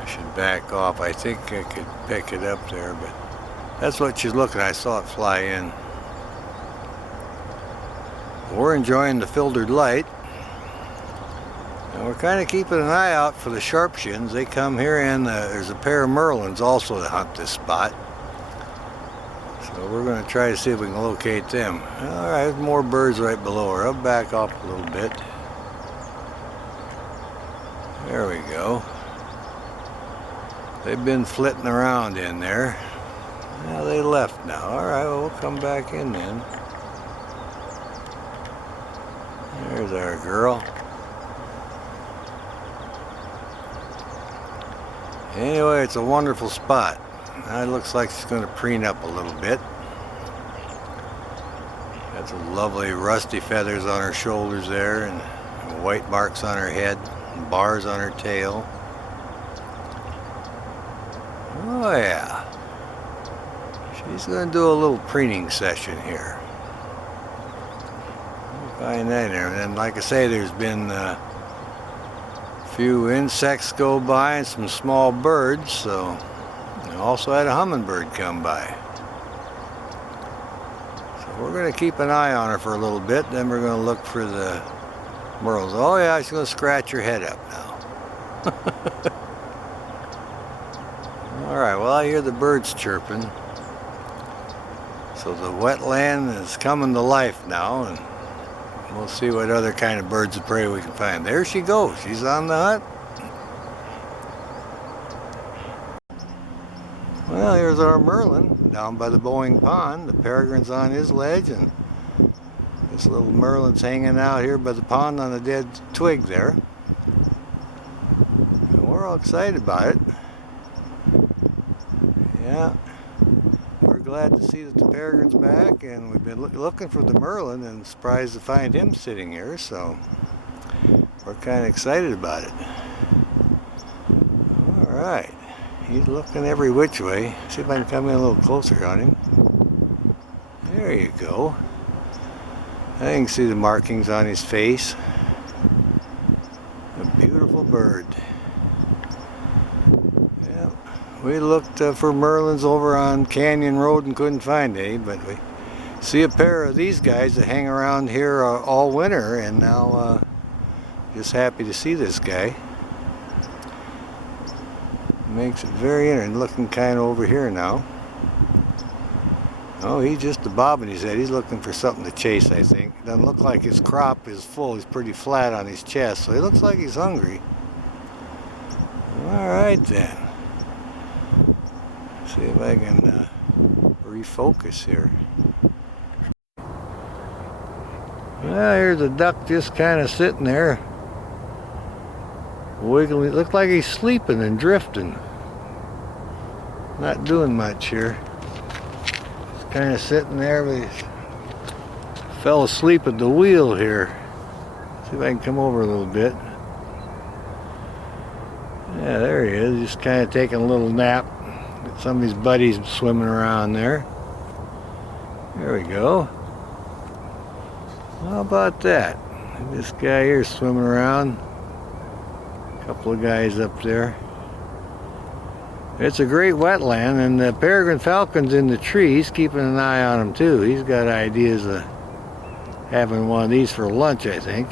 I should back off. I think I could pick it up there, but that's what she's looking at. I saw it fly in. We're enjoying the filtered light, and we're kind of keeping an eye out for the sharpshins. They come here, and there's a pair of Merlins also that hunt this spot, so we're going to try to see if we can locate them. Alright, there's more birds right below her. I'll back off a little bit. There we go. They've been flitting around in there. Now they left now. Alright, well, we'll come back in then. There's our girl. Anyway, it's a wonderful spot. Now it looks like she's going to preen up a little bit. Got some lovely rusty feathers on her shoulders there, and white marks on her head, and bars on her tail. Oh yeah. She's going to do a little preening session here. Find that there. And then, like I say, there's been a few insects go by and some small birds, so I also had a hummingbird come by. So we're going to keep an eye on her for a little bit, then we're going to look for the Merlins. Oh yeah, she's going to scratch her head up now. Alright, well, I hear the birds chirping. So the wetland is coming to life now, and we'll see what other kind of birds of prey we can find. There she goes. She's on the hunt. Well, here's our Merlin down by the Boeing Pond. The Peregrine's on his ledge, and this little Merlin's hanging out here by the pond on a dead twig there. And we're all excited about it. Yeah. We're glad to see that the Peregrine's back, and we've been looking for the Merlin and surprised to find him sitting here, so we're kind of excited about it. Alright, he's looking every which way. See if I can come in a little closer on him. There you go. I can see the markings on his face. A beautiful bird. Yeah, we looked for Merlins over on Canyon Road and couldn't find any, but we see a pair of these guys that hang around here all winter, and now just happy to see this guy. Makes it very interesting. Looking kind of over here now. Oh, he's just bobbing his head. He's looking for something to chase, I think. Doesn't look like his crop is full. He's pretty flat on his chest, so he looks like he's hungry. Alright then. See if I can refocus here. Well, here's a duck just kind of sitting there. Wiggling. It looks like he's sleeping and drifting. Not doing much here. Just kind of sitting there, but he fell asleep at the wheel here. See if I can come over a little bit. Yeah, there he is. Just kind of taking a little nap. Got some of his buddies swimming around there. There we go. How about that? This guy here is swimming around. A couple of guys up there. It's a great wetland, and the Peregrine Falcon's in the trees, keeping an eye on him too. He's got ideas of having one of these for lunch, I think.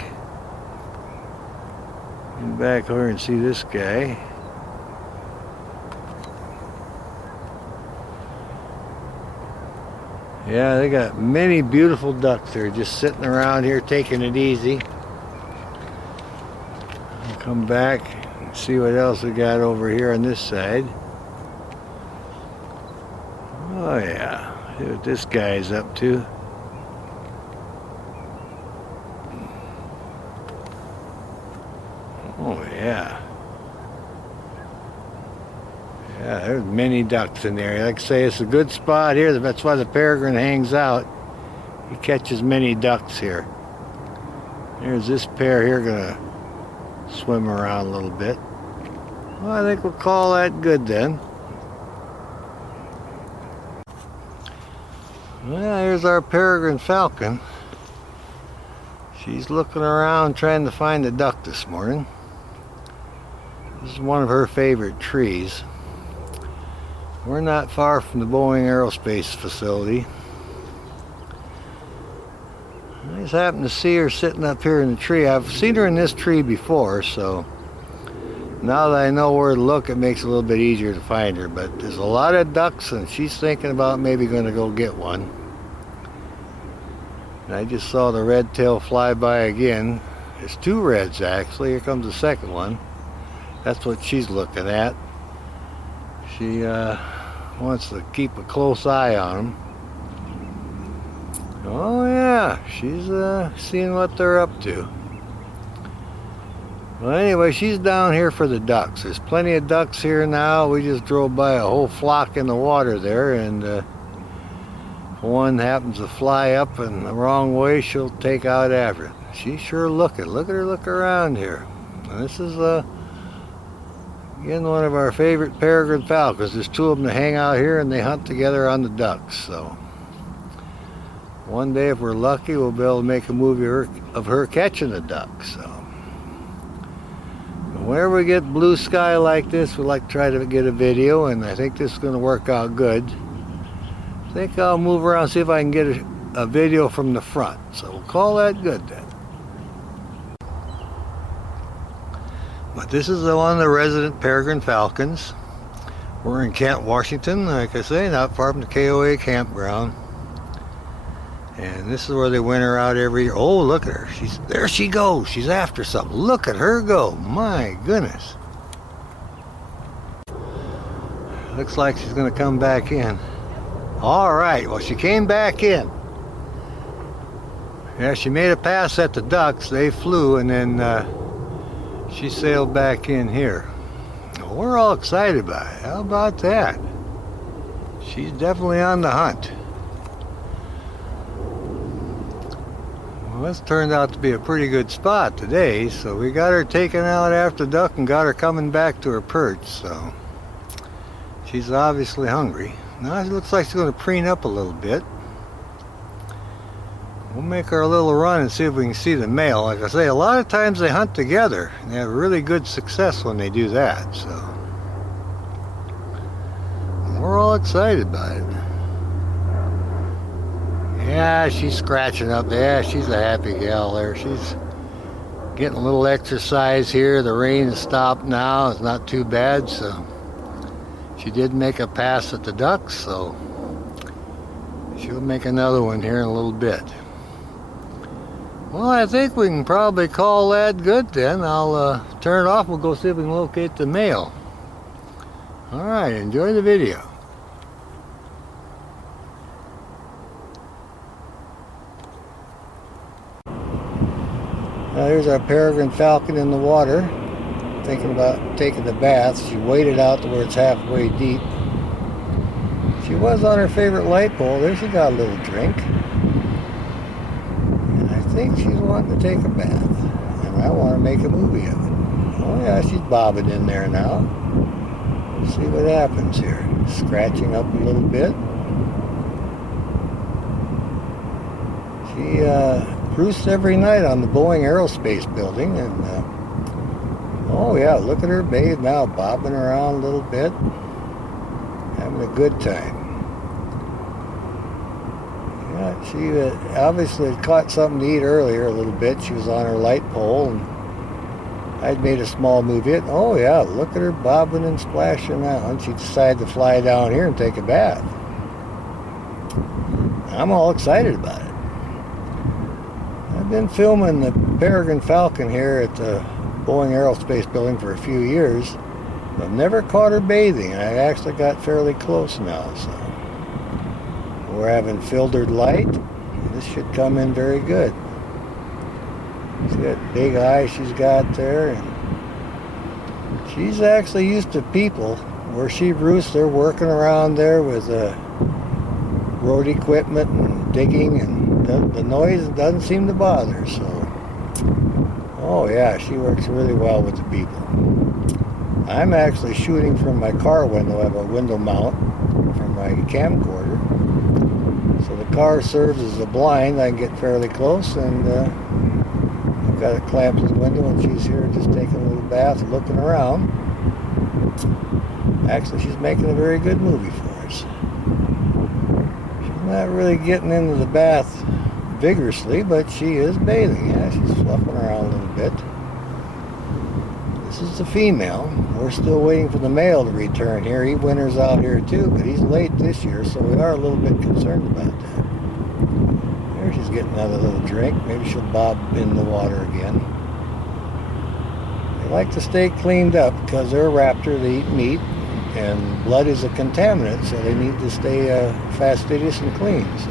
Get back over and see this guy. Yeah, they got many beautiful ducks there just sitting around here taking it easy. I'll come back and see what else we got over here on this side. Oh yeah, see what this guy's up to. Oh yeah. Yeah, there's many ducks in there. Like I say, it's a good spot here. That's why the Peregrine hangs out. He catches many ducks here. There's this pair here gonna swim around a little bit. Well, I think we'll call that good then. Well, here's our Peregrine Falcon. She's looking around trying to find a duck this morning. This is one of her favorite trees. We're not far from the Boeing Aerospace facility. I just happened to see her sitting up here in the tree. I've seen her in this tree before, so now that I know where to look, it makes it a little bit easier to find her. But there's a lot of ducks, and she's thinking about maybe going to go get one. And I just saw the red tail fly by again. There's two reds actually. Here comes the second one. That's what she's looking at. She wants to keep a close eye on them. Oh yeah, she's seeing what they're up to. Well, anyway, she's down here for the ducks. There's plenty of ducks here now. We just drove by a whole flock in the water there, and if one happens to fly up in the wrong way, she'll take out after it. She's sure looking. Look at her look around here. And this is again, one of our favorite Peregrine Falcons. There's two of them that hang out here and they hunt together on the ducks. So one day, if we're lucky, we'll be able to make a movie of her catching a duck. So whenever we get blue sky like this, we like to try to get a video, and I think this is going to work out good. I think I'll move around, see if I can get a video from the front. So we'll call that good then. But this is one of the resident Peregrine Falcons. We're in Kent, Washington, like I say, not far from the KOA campground. And this is where they winter out every year. Oh, look at her. There she goes. She's after something. Look at her go. My goodness. Looks like she's going to come back in. All right. Well, she came back in. Yeah, she made a pass at the ducks. They flew, and then she sailed back in here. We're all excited about it. How about that? She's definitely on the hunt. Well, this turned out to be a pretty good spot today, so we got her taken out after duck and got her coming back to her perch, so she's obviously hungry. Now it looks like she's going to preen up a little bit. We'll make her a little run and see if we can see the male. Like I say, a lot of times they hunt together and they have really good success when they do that, so we're all excited about it. Yeah, she's scratching up. Yeah, she's a happy gal there. She's getting a little exercise here. The rain has stopped now. It's not too bad, so she did make a pass at the ducks, so she'll make another one here in a little bit. Well, I think we can probably call that good then. I'll turn it off. We'll go see if we can locate the male. Alright, enjoy the video. Now here's our peregrine falcon in the water, thinking about taking the bath. She waded out to where it's halfway deep. She was on her favorite light pole. There she got a little drink. And I think she's wanting to take a bath. And I want to make a movie of it. Oh yeah, she's bobbing in there now. Let's see what happens here. Scratching up a little bit. She roosts every night on the Boeing Aerospace building, and oh yeah, look at her bathe now, bobbing around a little bit, having a good time. Yeah, she obviously had caught something to eat earlier a little bit. She was on her light pole, and I'd made a small move it. Oh yeah, look at her bobbing and splashing now, and she decided to fly down here and take a bath. I'm all excited about it. I've been filming the Peregrine Falcon here at the Boeing Aerospace building for a few years. I've never caught her bathing. I actually got fairly close now, so we're having filtered light. This should come in very good. See that big eye she's got there, and she's actually used to people. Where she roosts, they're working around there with road equipment and digging, and the noise doesn't seem to bother her, so oh yeah, she works really well with the people. I'm actually shooting from my car window. I have a window mount from my camcorder, so the car serves as a blind. I can get fairly close, and I've got it clamped to the window, and she's here just taking a little bath, looking around. Actually, she's making a very good movie for us. Not really getting into the bath vigorously, but she is bathing. Yeah, she's fluffing around a little bit. This is the female. We're still waiting for the male to return here. He winters out here too, but he's late this year, so we are a little bit concerned about that. There she's getting another little drink. Maybe she'll bob in the water again. They like to stay cleaned up because they're a raptor. They eat meat, and blood is a contaminant, so they need to stay fastidious and clean, so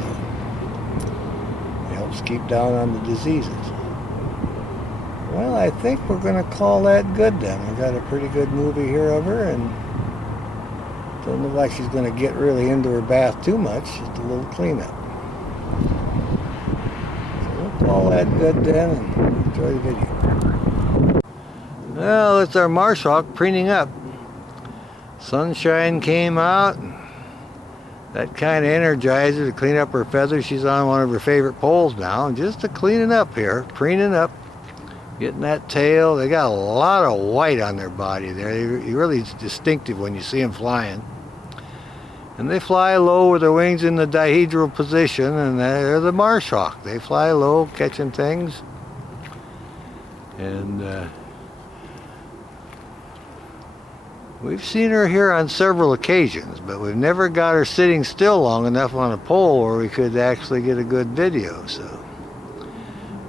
it helps keep down on the diseases. Well, I think we're going to call that good then. We got a pretty good movie here of her, and doesn't look like she's going to get really into her bath too much, just a little cleanup. So we'll call that good then, and enjoy the video. Well, it's our marsh hawk preening up. Sunshine came out. That kind of energized her to clean up her feathers. She's on one of her favorite poles now. And just to clean it up here, preening up, getting that tail. They got a lot of white on their body there. They're really distinctive when you see them flying. And they fly low with their wings in the dihedral position, and they're the marsh hawk. They fly low, catching things. And we've seen her here on several occasions, but we've never got her sitting still long enough on a pole where we could actually get a good video. So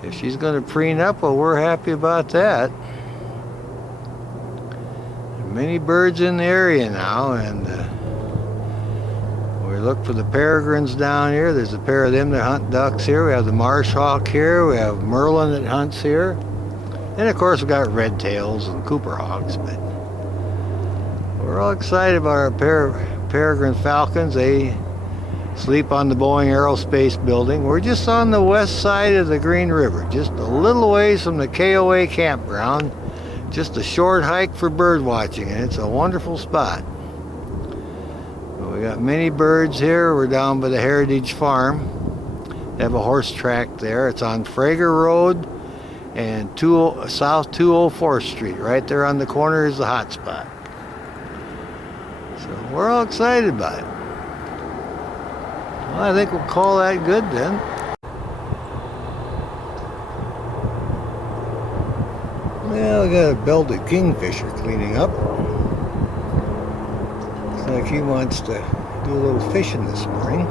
if she's going to preen up, well, we're happy about that. There are many birds in the area now, and we look for the peregrines down here. There's a pair of them that hunt ducks here. We have the marsh hawk here. We have Merlin that hunts here. And of course, we've got red tails and Cooper hawks, but we're all excited about our Peregrine falcons, they sleep on the Boeing Aerospace building. We're just on the west side of the Green River, just a little ways from the KOA campground. Just a short hike for bird watching, and it's a wonderful spot. We got many birds here. We're down by the Heritage Farm. They have a horse track there. It's on Frager Road and South 204th Street. Right there on the corner is the hot spot. So we're all excited about it. Well, I think we'll call that good then. Well, we got a belted kingfisher cleaning up. Looks like he wants to do a little fishing this morning.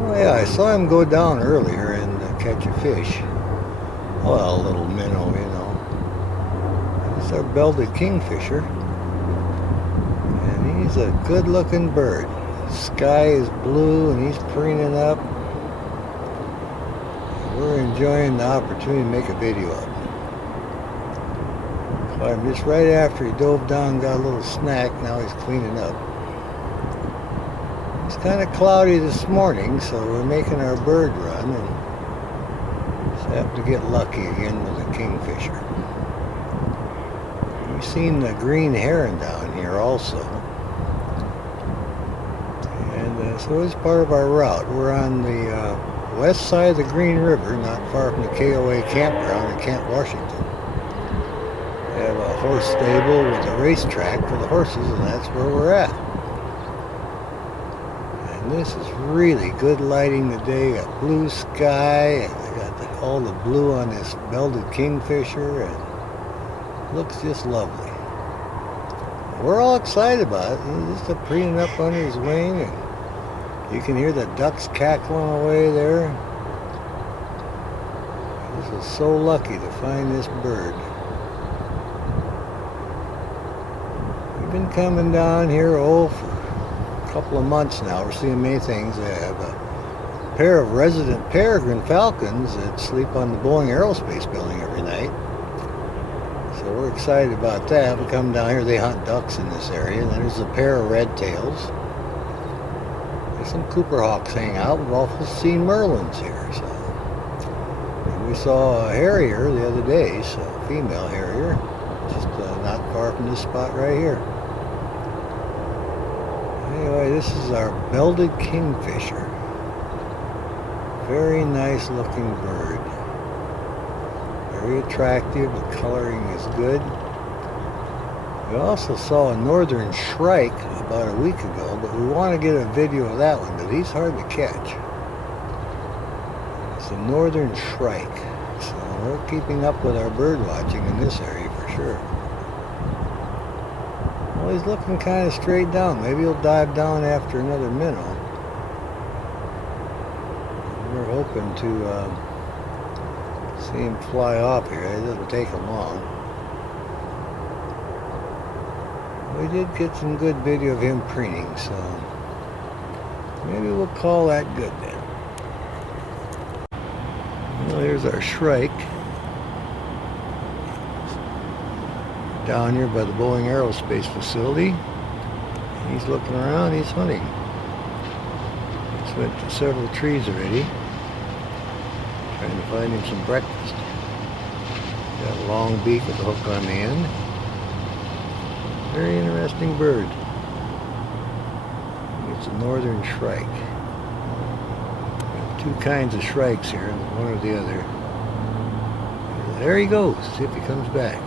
Oh yeah, I saw him go down earlier and catch a fish. Well, a little minnow, you know. It's our belted kingfisher. And he's a good-looking bird. The sky is blue and he's preening up. We're enjoying the opportunity to make a video of him. Just right after he dove down and got a little snack, now he's cleaning up. It's kind of cloudy this morning, so we're making our bird run and just happened to get lucky again with a kingfisher. We've seen the green heron down here also. And so it's part of our route. We're on the west side of the Green River, not far from the KOA campground in Kent, Washington. They have a horse stable with a racetrack for the horses, and that's where we're at. And this is really good lighting today. Got blue sky, and I got all the blue on this belted kingfisher, and it looks just lovely. We're all excited about it. He's just preening up under his wing, and you can hear the ducks cackling away there. This is so lucky to find this bird. We've been coming down here for a couple of months now. We're seeing many things. They have a pair of resident Peregrine falcons that sleep on the Boeing Aerospace building every night. So we're excited about that. We come down here, they hunt ducks in this area. And then there's a pair of red tails. There's some Cooper hawks hang out. We've also seen Merlins here. So and we saw a harrier the other day, so a female harrier, just not far from this spot right here. Anyway, this is our belted kingfisher. Very nice looking bird. Very attractive, the coloring is good. We also saw a northern shrike about a week ago, but we want to get a video of that one, but he's hard to catch. It's a northern shrike, so we're keeping up with our bird watching in this area for sure. Well, he's looking kind of straight down. Maybe he'll dive down after another minnow. We're hoping to see him fly off here. It doesn't take him long. We did get some good video of him preening, so maybe we'll call that good then. Well, here's our shrike. Down here by the Boeing Aerospace facility. He's looking around, he's hunting. He's went to several trees already, trying to find him some breakfast. Got a long beak with a hook on the end. Very interesting bird. It's a northern shrike. Two kinds of shrikes here, one or the other. There he goes, see if he comes back.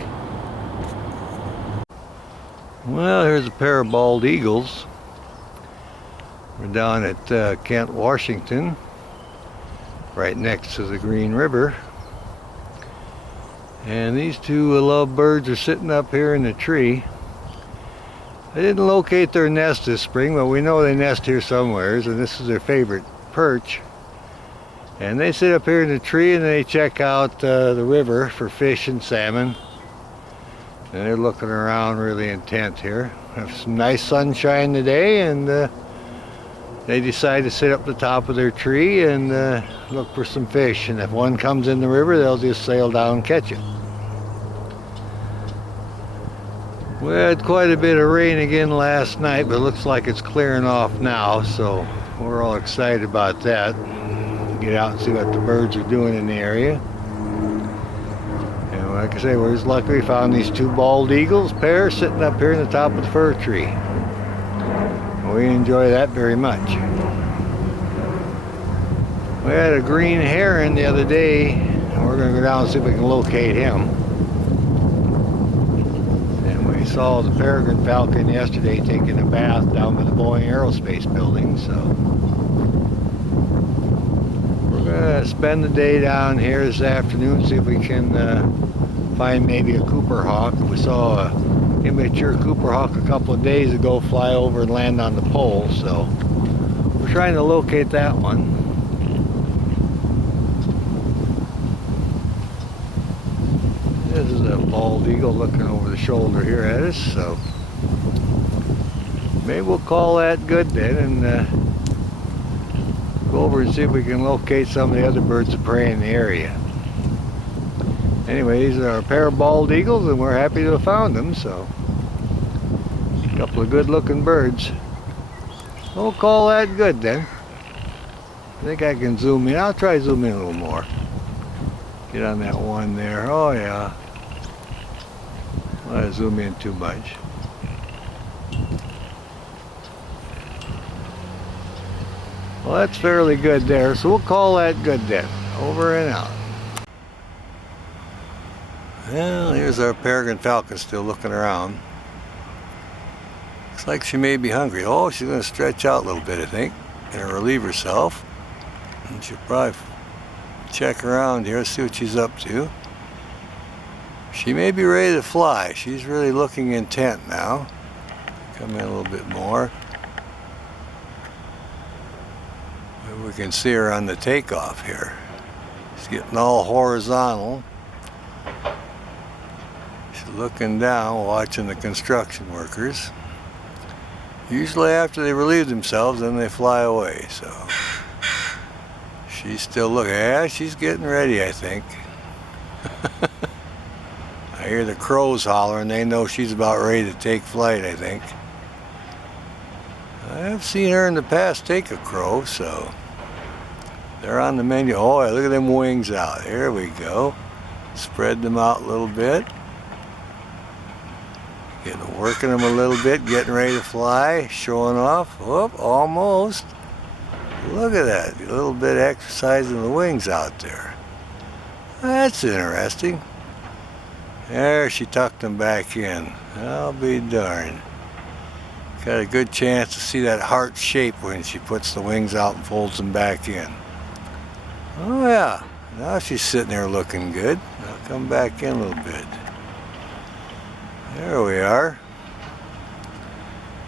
Well, here's a pair of bald eagles. We're down at Kent, Washington, right next to the Green River. And these two lovebirds are sitting up here in the tree. I didn't locate their nest this spring, but we know they nest here somewheres, and this is their favorite perch. And they sit up here in the tree and they check out the river for fish and salmon. And they're looking around really intent here. Have some nice sunshine today, and they decide to sit up the top of their tree and look for some fish. And if one comes in the river, they'll just sail down and catch it. We had quite a bit of rain again last night, but it looks like it's clearing off now, so we're all excited about that. Get out and see what the birds are doing in the area. And like I say, we're just lucky we found these two bald eagles pair sitting up here in the top of the fir tree. We enjoy that very much. We had a green heron the other day, and we're going to go down and see if we can locate him. We saw the Peregrine Falcon yesterday taking a bath down by the Boeing Aerospace building, so we're going to spend the day down here this afternoon, see if we can find maybe a Cooper hawk. We saw an immature Cooper hawk a couple of days ago fly over and land on the pole, so we're trying to locate that one. This is a bald eagle looking over the shoulder here at us, so maybe we'll call that good then and go over and see if we can locate some of the other birds of prey in the area. Anyway, these are a pair of bald eagles and we're happy to have found them, so a couple of good looking birds. We'll call that good then. I think I can zoom in. I'll try to zoom in a little more. Get on that one there. Oh yeah. I'll zoom in too much. Well, that's fairly good there, so we'll call that good then. Over and out. Well, here's our Peregrine Falcon still looking around. Looks like she may be hungry. Oh, she's going to stretch out a little bit, I think, and relieve herself. And she'll probably check around here, see what she's up to. She may be ready to fly. She's really looking intent now. Come in a little bit more. Maybe we can see her on the takeoff here. She's getting all horizontal. She's looking down, watching the construction workers. Usually after they relieve themselves, then they fly away, so. She's still looking. Yeah, she's getting ready, I think. I hear the crows hollering. They know she's about ready to take flight, I think. I've seen her in the past take a crow, so they're on the menu. Oh, yeah, look at them wings out. There we go. Spread them out a little bit. Working them a little bit, getting ready to fly, showing off. Whoop, almost. Look at that, a little bit exercising the wings out there. That's interesting. There, she tucked them back in. I'll be darned. Got a good chance to see that heart shape when she puts the wings out and folds them back in. Oh yeah, now she's sitting there looking good. I'll come back in a little bit. There we are.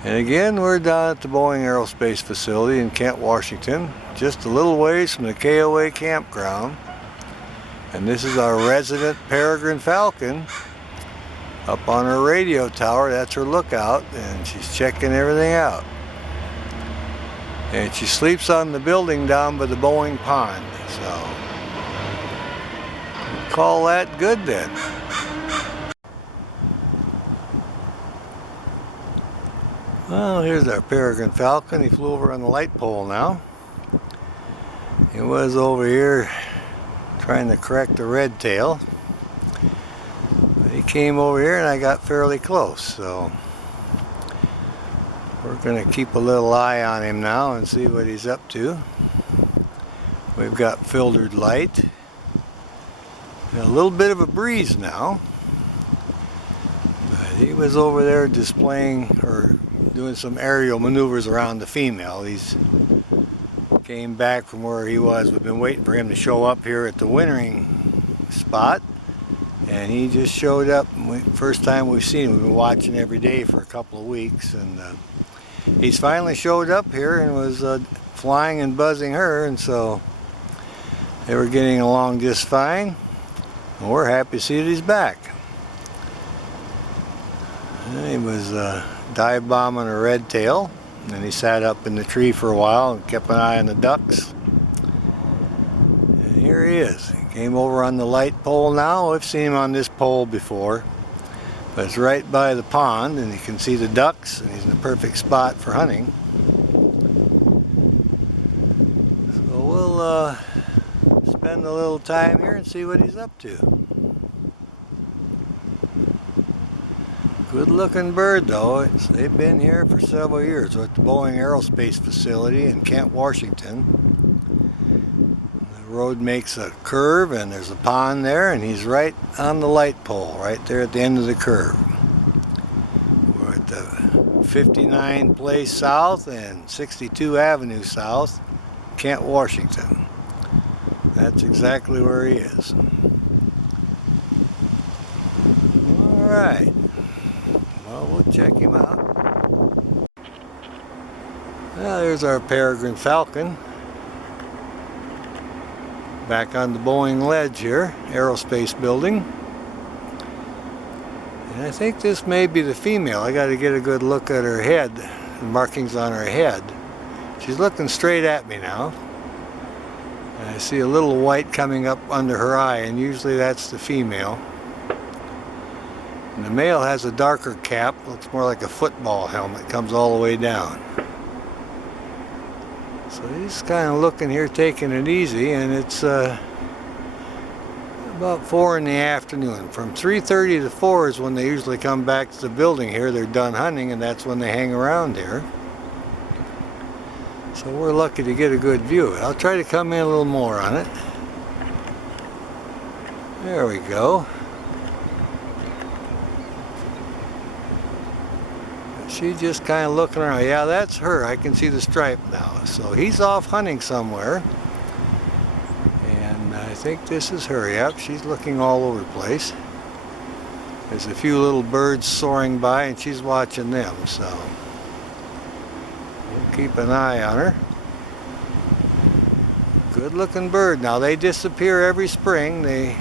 And again, we're down at the Boeing Aerospace facility in Kent, Washington, just a little ways from the KOA campground. And this is our resident Peregrine Falcon up on her radio tower. That's her lookout, and she's checking everything out. And she sleeps on the building down by the Boeing pond, so we'll call that good then. Well, here's our Peregrine Falcon. He flew over on the light pole now. He was over here trying to correct the red tail. He came over here and I got fairly close, so we're going to keep a little eye on him now and see what he's up to. We've got filtered light. And a little bit of a breeze now. But he was over there displaying or doing some aerial maneuvers around the female. He's came back from where he was. We've been waiting for him to show up here at the wintering spot, and he just showed up. First time we've seen him. We've been watching every day for a couple of weeks, and he's finally showed up here and was flying and buzzing her, and so they were getting along just fine, and we're happy to see that he's back. And he was dive bombing a red tail, and he sat up in the tree for a while and kept an eye on the ducks. And here he is. He came over on the light pole now. I've seen him on this pole before, But it's right by the pond, and you can see the ducks, and he's in the perfect spot for hunting. So we'll spend a little time here and see what he's up to. Good looking bird though. They've been here for several years. We're at the Boeing Aerospace facility in Kent, Washington. The road makes a curve and there's a pond there, and he's right on the light pole, right there at the end of the curve. We're at the 59 Place South and 62 Avenue South, Kent, Washington. That's exactly where he is. Alright. Well, we'll check him out. Well, there's our Peregrine Falcon. Back on the Boeing ledge here, aerospace building. And I think this may be the female. I got to get a good look at her head, the markings on her head. She's looking straight at me now. And I see a little white coming up under her eye, and usually that's the female. And the male has a darker cap, looks more like a football helmet, comes all the way down. So he's kind of looking here, taking it easy, and it's about 4 in the afternoon. From 3:30 to 4 is when they usually come back to the building here. They're done hunting, and that's when they hang around here. So we're lucky to get a good view. I'll try to come in a little more on it. There we go. She's just kind of looking around. Yeah, that's her. I can see the stripe now. So he's off hunting somewhere. And I think this is her. Yep, she's looking all over the place. There's a few little birds soaring by, and she's watching them. So we'll keep an eye on her. Good looking bird. Now they disappear every spring. They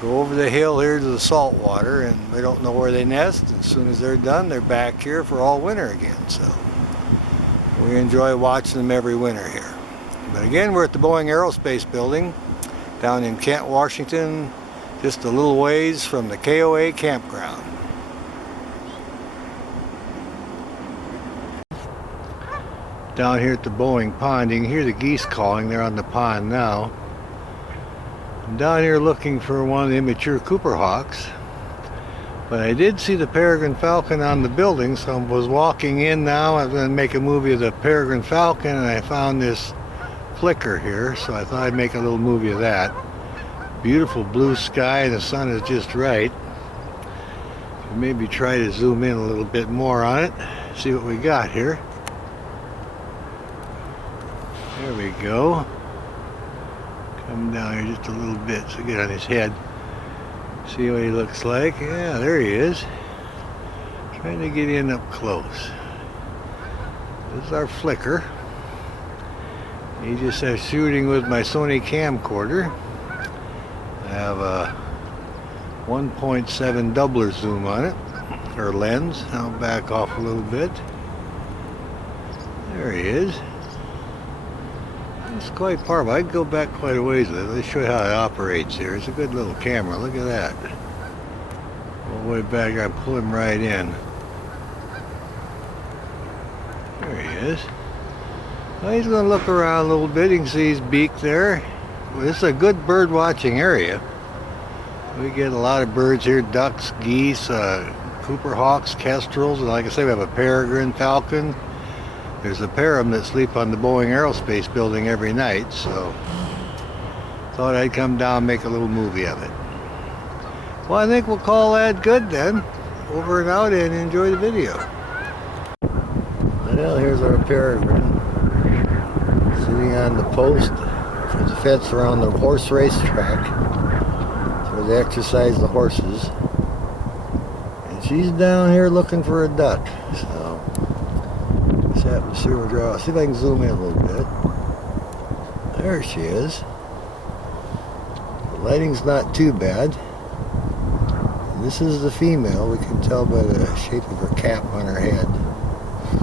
go over the hill here to the salt water, and we don't know where they nest. As soon as they're done, they're back here for all winter again. So we enjoy watching them every winter here. But again, we're at the Boeing Aerospace building down in Kent, Washington, just a little ways from the KOA campground. Down here at the Boeing pond, you can hear the geese calling. They're on the pond now. I'm down here looking for one of the immature Cooper hawks, but I did see the Peregrine Falcon on the building, so I was walking in now. I was going to make a movie of the Peregrine Falcon, and I found this flicker here, so I thought I'd make a little movie of that. Beautiful blue sky, and the sun is just right. Maybe try to zoom in a little bit more on it, see what we got here. There we go. Come down here just a little bit so get on his head. See what he looks like. Yeah, there he is. Trying to get in up close. This is our flicker. He just has shooting with my Sony camcorder. I have a 1.7 doubler zoom on it, or lens. I'll back off a little bit. There he is. It's quite powerful. I can go back quite a ways with it. Let's show you how it operates here. It's a good little camera. Look at that. All the way back, I pull him right in. There he is. Well, he's going to look around a little bit. You can see his beak there. Well, this is a good bird watching area. We get a lot of birds here. Ducks, geese, Cooper hawks, kestrels. And like I say, we have a Peregrine Falcon. There's a pair of them that sleep on the Boeing Aerospace building every night, so thought I'd come down and make a little movie of it. Well, I think we'll call that good then. Over and out, and enjoy the video. Well, here's our Peregrine sitting on the post for the fence around the horse racetrack. It's where they exercise the horses. And she's down here looking for a duck, so happen to see her draw. See if I can zoom in a little bit. There she is. The lighting's not too bad. And this is the female. We can tell by the shape of her cap on her head,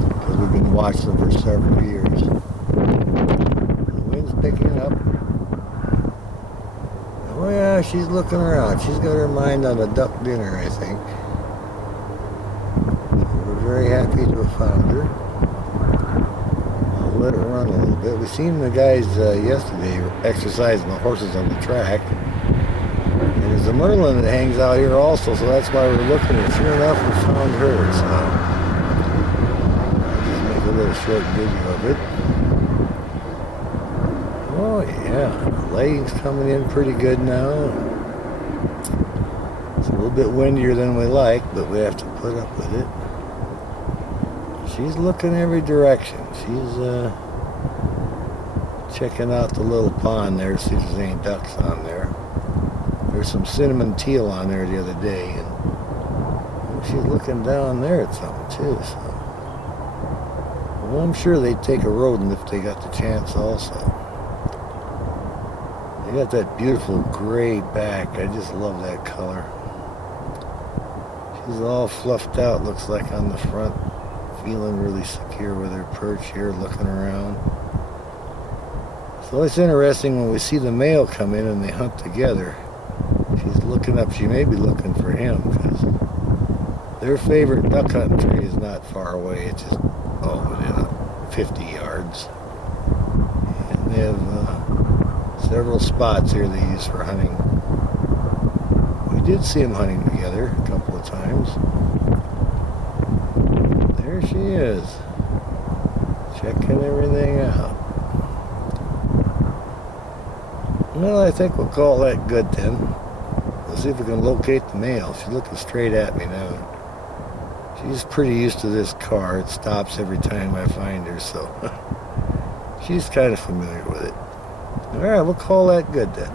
because we've been watching them for several years. The wind's picking up. Oh yeah, she's looking around. She's got her mind on a duck dinner, I think. very happy to have found her. I'll let her run a little bit. We seen the guys yesterday exercising the horses on the track. And there's a Merlin that hangs out here also, so that's why we're looking, and sure enough we found her. So I'll just make a little short video of it. Oh yeah, the lighting's coming in pretty good now. It's a little bit windier than we like, but we have to put up with it. She's looking every direction. She's checking out the little pond there to see if there's any ducks on there. There's some cinnamon teal on there the other day, and she's looking down there at something too. So, well, I'm sure they'd take a rodent if they got the chance also. They got that beautiful gray back. I just love that color. She's all fluffed out, looks like, on the front, feeling really secure with her perch here, looking around. So it's interesting when we see the male come in and they hunt together. She's looking up. She may be looking for him because their favorite duck hunting tree is not far away. It's just within 50 yards. And they have several spots here they use for hunting. We did see them hunting together a couple of times. There she is, checking everything out. Well, I think we'll call that good then. We'll see if we can locate the male. She's looking straight at me now. She's pretty used to this car. It stops every time I find her, so she's kind of familiar with it. All right, we'll call that good then.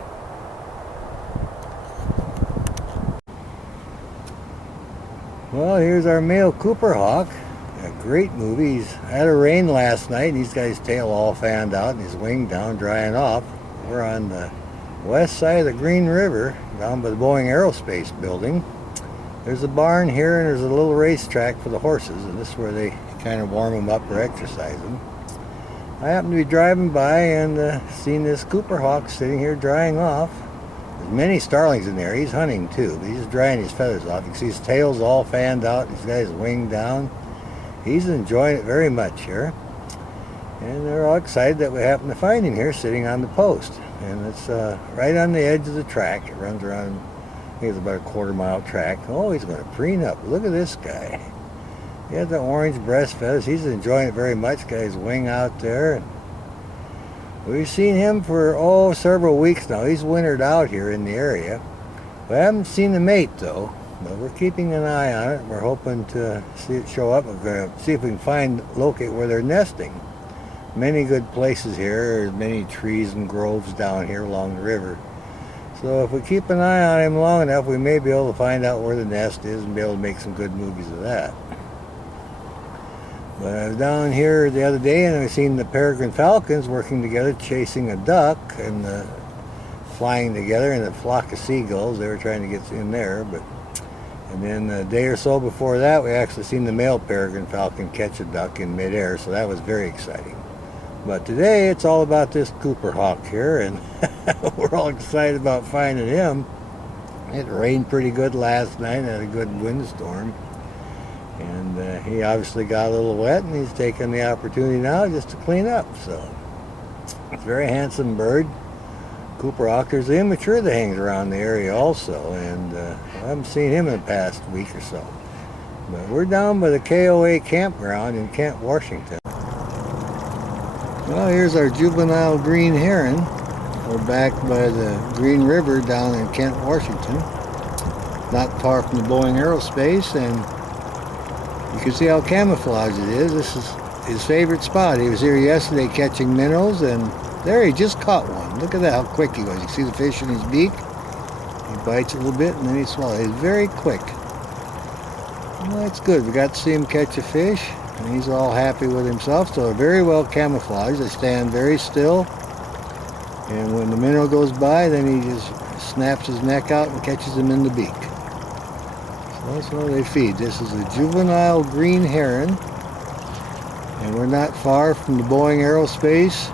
Well, here's our male Cooper hawk. A great movie. He's had a rain last night, and he's got his tail all fanned out and his wing down, drying off. We're on the west side of the Green River, down by the Boeing Aerospace building. There's a barn here, and there's a little racetrack for the horses, and this is where they kind of warm them up or exercise them. I happened to be driving by and seen this Cooper hawk sitting here drying off. There's many starlings in there. He's hunting too, but he's just drying his feathers off. You can see his tail's all fanned out. He's got his wing down. He's enjoying it very much here. And they're all excited that we happen to find him here sitting on the post. And it's right on the edge of the track. It runs around, I think it's about a quarter-mile track. Oh, he's going to preen up. Look at this guy. He has the orange breast feathers. He's enjoying it very much. Got his wing out there. And we've seen him for, several weeks now. He's wintered out here in the area. We haven't seen the mate, though. But we're keeping an eye on it. We're hoping to see it show up. We're going to see if we can locate where they're nesting. Many good places here. There's many trees and groves down here along the river. So if we keep an eye on him long enough, we may be able to find out where the nest is and be able to make some good movies of that. But I was down here the other day and I seen the Peregrine falcons working together, chasing a duck and flying together in a flock of seagulls. They were trying to get in there, and then a day or so before that, we actually seen the male Peregrine falcon catch a duck in midair, so that was very exciting. But today, it's all about this Cooper hawk here, and we're all excited about finding him. It rained pretty good last night, had a good windstorm, and he obviously got a little wet, and he's taking the opportunity now just to clean up. So, it's a very handsome bird. Cooper hawk. There's the immature that hangs around the area also, and I haven't seen him in the past week or so. But we're down by the KOA campground in Kent, Washington. Well, here's our juvenile green heron. We're back by the Green River down in Kent, Washington. Not far from the Boeing Aerospace, and you can see how camouflaged it is. This is his favorite spot. He was here yesterday catching minnows, and there he just caught one. Look at that, how quick he was. You see the fish in his beak? He bites a little bit and then he swallows. He's very quick. Well, that's good. We got to see him catch a fish, and he's all happy with himself. So they're very well camouflaged. They stand very still. And when the minnow goes by, then he just snaps his neck out and catches him in the beak. So that's how they feed. This is a juvenile green heron. And we're not far from the Boeing Aerospace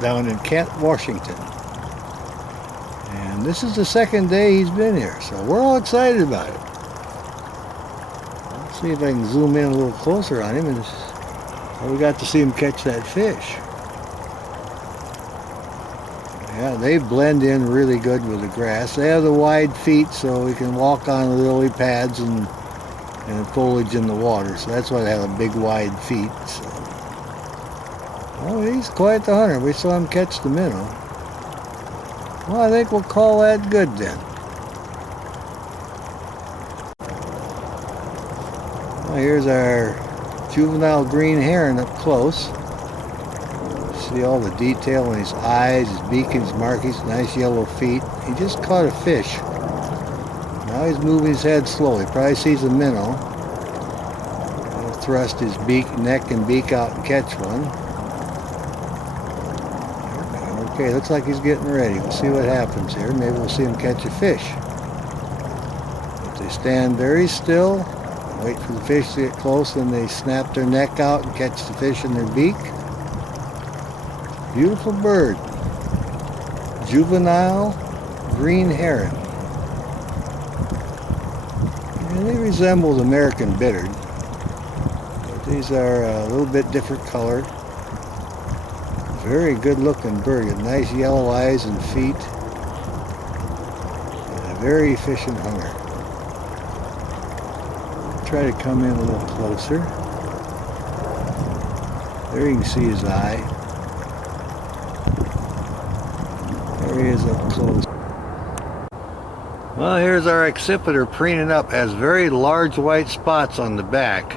down in Kent, Washington. And this is the second day he's been here, so we're all excited about it. See if I can zoom in a little closer on him, and we got to see him catch that fish. Yeah, they blend in really good with the grass. They have the wide feet, so we can walk on the lily pads and foliage in the water. So that's why they have a big wide feet. So. Oh, he's quite the hunter. We saw him catch the minnow. Well, I think we'll call that good then. Well, here's our juvenile green heron up close. See all the detail in his eyes, his beak, and his markings, nice yellow feet. He just caught a fish. Now he's moving his head slowly. Probably sees a minnow. He'll thrust his neck and beak out and catch one. Okay, looks like he's getting ready. We'll see what happens here. Maybe we'll see him catch a fish. But they stand very still, wait for the fish to get close, and they snap their neck out and catch the fish in their beak. Beautiful bird. Juvenile green heron. And they resemble the American bittern, but these are a little bit different color. Very good looking bird. Nice yellow eyes and feet. And a very efficient hunter. Try to come in a little closer. There you can see his eye. There he is up close. Well, here's our Accipiter preening up. Has very large white spots on the back.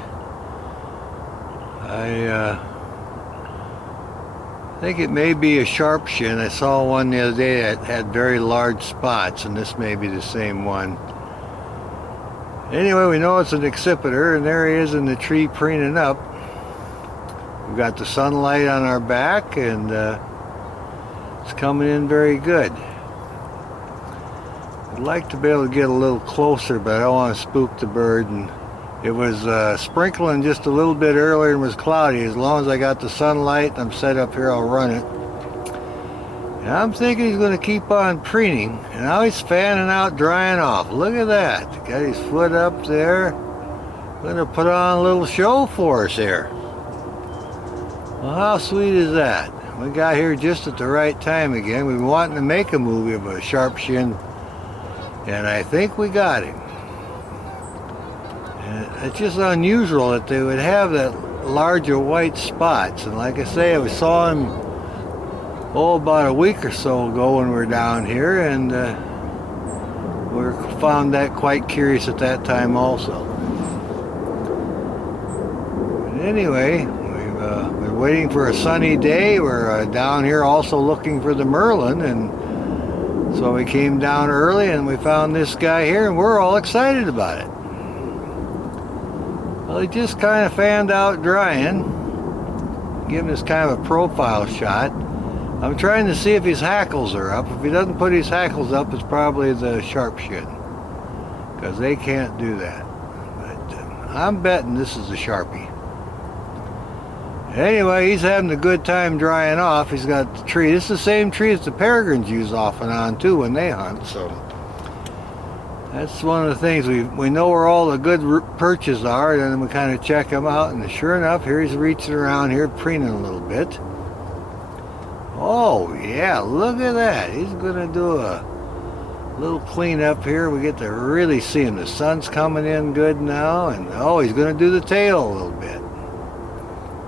I think it may be a sharp shin. I saw one the other day that had very large spots, and this may be the same one. Anyway, we know it's an Accipiter, and there he is in the tree preening up. We've got the sunlight on our back, and it's coming in very good. I'd like to be able to get a little closer, but I don't want to spook the bird. And it was sprinkling just a little bit earlier and was cloudy. As long as I got the sunlight and I'm set up here, I'll run it. And I'm thinking he's going to keep on preening. And now he's fanning out, drying off. Look at that. Got his foot up there. Going to put on a little show for us here. Well, how sweet is that? We got here just at the right time again. We've been wanting to make a movie of a sharp shin, and I think we got him. And it's just unusual that they would have that larger white spots. And like I say, we saw him about a week or so ago when we were down here, and we found that quite curious at that time also. But anyway, we're waiting for a sunny day. We're down here also looking for the Merlin, and so we came down early and we found this guy here, and we're all excited about it. Well, he just kind of fanned out drying, giving us kind of a profile shot. I'm trying to see if his hackles are up. If he doesn't put his hackles up, it's probably the sharp shin, because they can't do that. But I'm betting this is a Sharpie. Anyway, he's having a good time drying off. He's got the tree. This is the same tree that the Peregrines use off and on too when they hunt. So that's one of the things. We know where all the good perches are, and then we kind of check them out. And sure enough, here he's reaching around here, preening a little bit. Oh yeah, look at that. He's gonna do a little cleanup here. We get to really see him. The sun's coming in good now, and oh, he's gonna do the tail a little bit.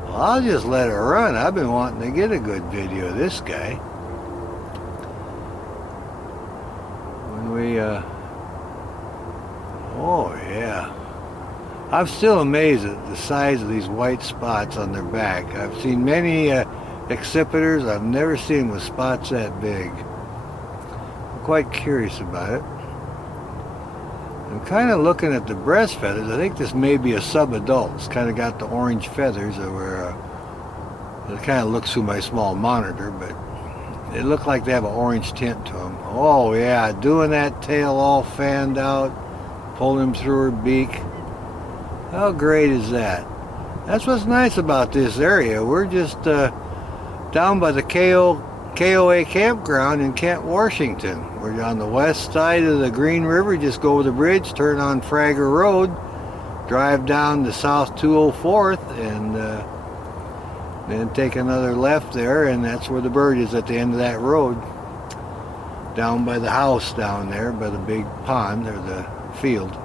I'll just let it run. I've been wanting to get a good video of this guy. When we, oh yeah. I'm still amazed at the size of these white spots on their back. I've seen many Accipiters. I've never seen them with spots that big. I'm quite curious about it. I'm kind of looking at the breast feathers. I think this may be a sub-adult. It's kind of got the orange feathers over. It kind of looks through my small monitor, but they look like they have an orange tint to them. Oh yeah, doing that tail all fanned out, pulling him through her beak. How great is that? That's what's nice about this area. We're just down by the KOA campground in Kent, Washington. We're on the west side of the Green River. Just go over the bridge, turn on Frager Road, drive down to South 204th and then take another left there, and that's where the bird is, at the end of that road, down by the house down there, by the big pond or the field.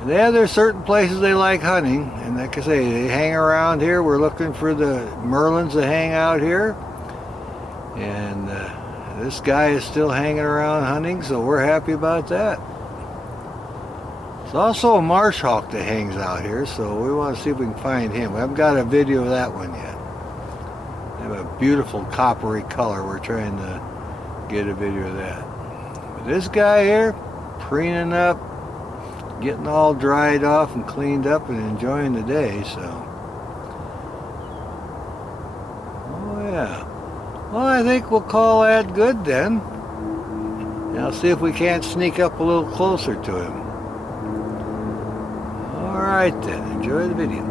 And yeah, there's certain places they like hunting, and like I say, they hang around here. We're looking for the Merlins that hang out here, and this guy is still hanging around hunting, so we're happy about that. There's also a marsh hawk that hangs out here, so we want to see if we can find him. We haven't got a video of that one yet. They have a beautiful coppery color. We're trying to get a video of that. But this guy here, preening up, getting all dried off and cleaned up and enjoying the day, so. Oh yeah. Well, I think we'll call that good then. Now see if we can't sneak up a little closer to him. Alright then, enjoy the video.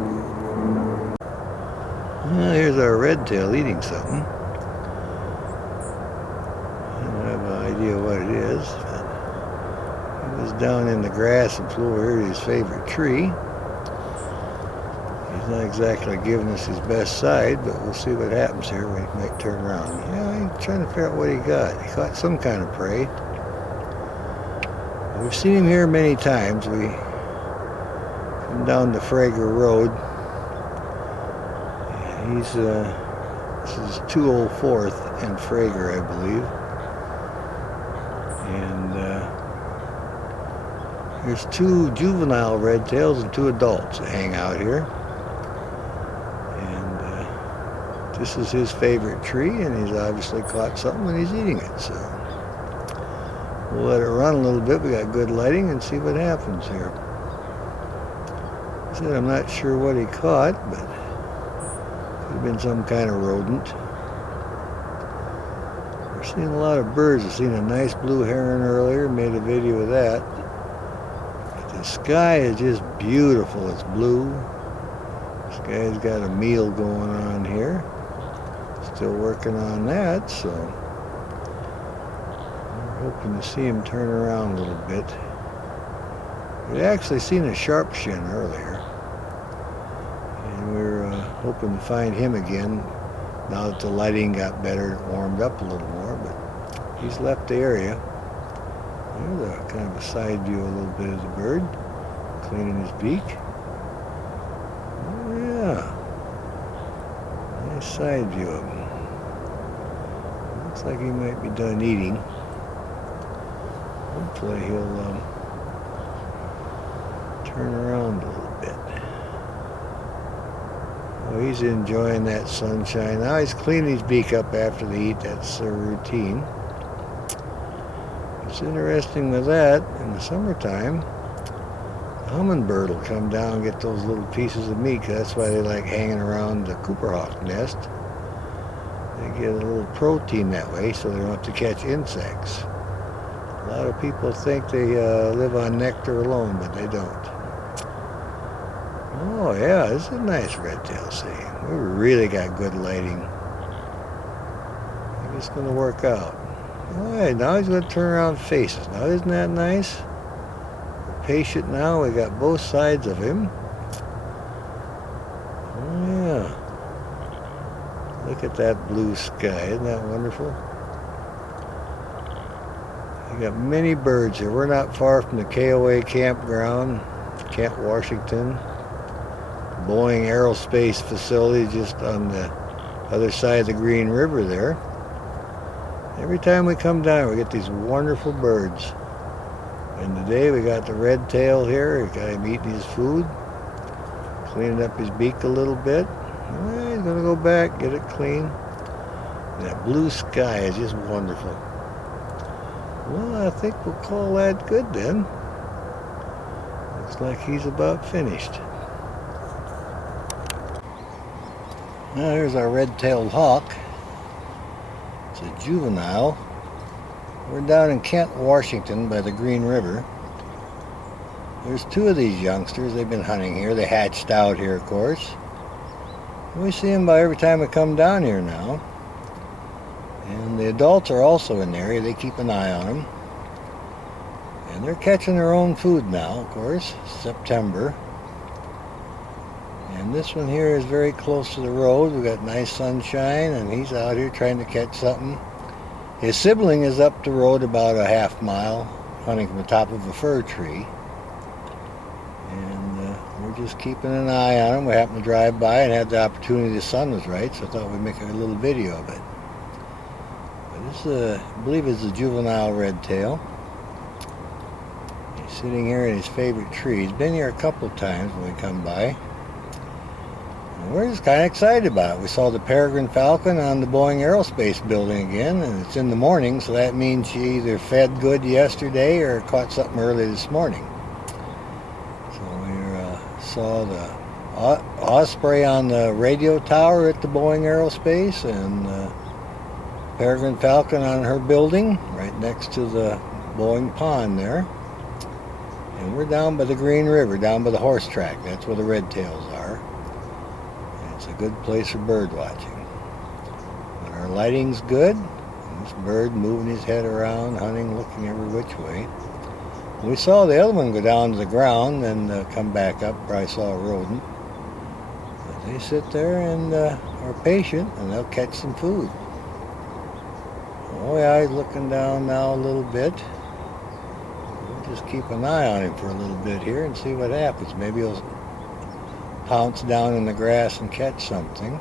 Well, here's our red tail eating something. I don't have an idea what it is. He was down in the grass and flew over here to his favorite tree. He's not exactly giving us his best side, but we'll see what happens here. We might turn around. Yeah, I'm trying to figure out what he got. He caught some kind of prey. We've seen him here many times. We come down the Frager Road. He's this is 204th and Frager, I believe. And there's 2 juvenile red tails and 2 adults that hang out here. And this is his favorite tree, and he's obviously caught something and he's eating it. So we'll let it run a little bit. We got good lighting, and see what happens here. I said I'm not sure what he caught, but could have been some kind of rodent. We're seeing a lot of birds. I've seen a nice blue heron earlier, made a video of that. But the sky is just beautiful. It's blue. This guy's got a meal going on here. Still working on that, so we're hoping to see him turn around a little bit. We'd actually seen a sharp shin earlier, and we're hoping to find him again now that the lighting got better and warmed up a little more, but he's left the area. There's a kind of a side view a little bit of the bird, cleaning his beak. Oh yeah, nice side view of him. Looks like he might be done eating. Hopefully he'll turn around a little bit. Oh, he's enjoying that sunshine. Now he's cleaning his beak up after they eat. That's their routine. What's interesting with that, in the summertime, the hummingbird will come down and get those little pieces of meat. That's why they like hanging around the Cooper hawk nest. They get a little protein that way, so they don't have to catch insects. A lot of people think they live on nectar alone, but they don't. Oh yeah, this is a nice red tail scene. We really got good lighting. I think it's going to work out. All right, now he's going to turn around faces. Now isn't that nice? We're patient now. We got both sides of him. Oh yeah. Look at that blue sky. Isn't that wonderful? We got many birds here. We're not far from the KOA campground, Camp Washington. Boeing Aerospace facility just on the other side of the Green River there. Every time we come down, we get these wonderful birds. And today we got the red tail here. We got him eating his food, cleaning up his beak a little bit. Well, he's gonna go back, get it clean. And that blue sky is just wonderful. Well, I think we'll call that good then. Looks like he's about finished. Now here's our red-tailed hawk. It's a juvenile. We're down in Kent, Washington by the Green River. There's 2 of these youngsters. They've been hunting here. They hatched out here, of course. We see them by every time we come down here now. And the adults are also in the area. They keep an eye on them. And they're catching their own food now, of course, September. And this one here is very close to the road. We've got nice sunshine, and he's out here trying to catch something. His sibling is up the road about a half mile, hunting from the top of a fir tree. And we're just keeping an eye on him. We happened to drive by and had the opportunity. The sun was right, so I thought we'd make a little video of it. But this, I believe, is a juvenile red tail. He's sitting here in his favorite tree. He's been here a couple of times when we come by. And we're just kind of excited about it. We saw the Peregrine Falcon on the Boeing Aerospace building again, and it's in the morning, so that means she either fed good yesterday or caught something early this morning. So we saw the Osprey on the radio tower at the Boeing Aerospace, and Peregrine Falcon on her building right next to the Boeing pond there. And we're down by the Green River, down by the horse track. That's where the red tails are. And it's a good place for bird watching. When our lighting's good, this bird moving his head around, hunting, looking every which way. We saw the other one go down to the ground and come back up where I saw a rodent. But they sit there and are patient, and they'll catch some food. Oh yeah, he's looking down now a little bit. We'll just keep an eye on him for a little bit here and see what happens. Maybe he'll pounce down in the grass and catch something.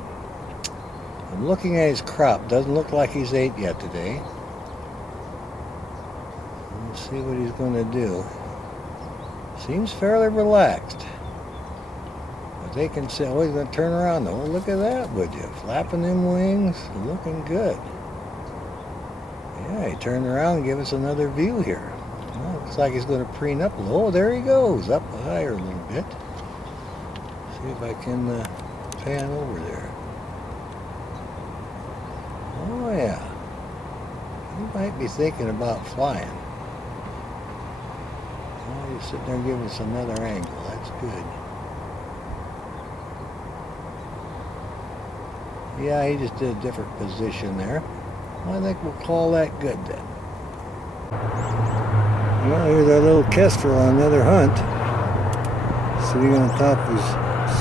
I'm looking at his crop. Doesn't look like he's ate yet today. We'll see what he's going to do. Seems fairly relaxed. But they can say, oh, he's going to turn around. Oh, look at that, would you? Flapping them wings. Looking good. Yeah, he turned around and gave us another view here. Well, looks like he's going to preen up a little. Oh, there he goes. Up higher a little bit. See if I can pan over there. Oh, yeah. He might be thinking about flying. Oh, he's sitting there giving us another angle. That's good. Yeah, he just did a different position there. Well, I think we'll call that good then. Well, here's our little kestrel on another hunt. Sitting on top of his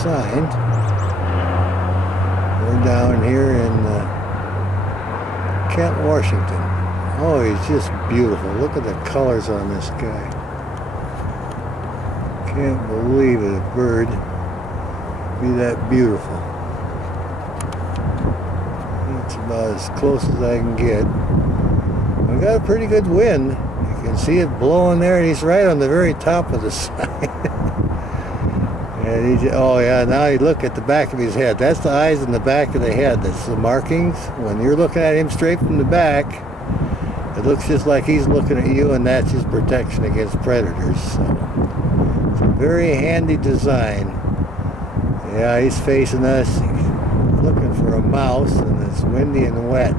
sign. We're down here in Kent, Washington. Oh, he's just beautiful. Look at the colors on this guy. Can't believe it, a bird be that beautiful. That's about as close as I can get. We got a pretty good wind. You can see it blowing there, and he's right on the very top of the sign. And oh yeah, now you look at the back of his head. That's the eyes in the back of the head. That's the markings. When you're looking at him straight from the back, it looks just like he's looking at you, and that's his protection against predators. So it's a very handy design. Yeah, he's facing us. He's looking for a mouse, and it's windy and wet.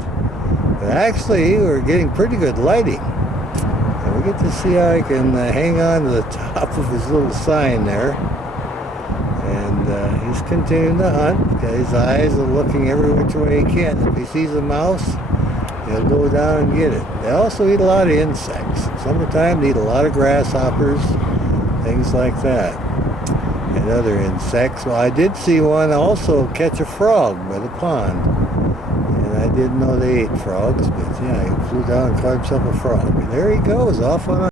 But actually, we're getting pretty good lighting. And we get to see how he can hang on to the top of his little sign there. And he's continuing to hunt. His eyes are looking every which way he can. If he sees a mouse, he'll go down and get it. They also eat a lot of insects. Summertime, they eat a lot of grasshoppers, things like that, and other insects. Well, I did see one also catch a frog by the pond. And I didn't know they ate frogs, but yeah, he flew down and caught himself a frog. And there he goes, off on a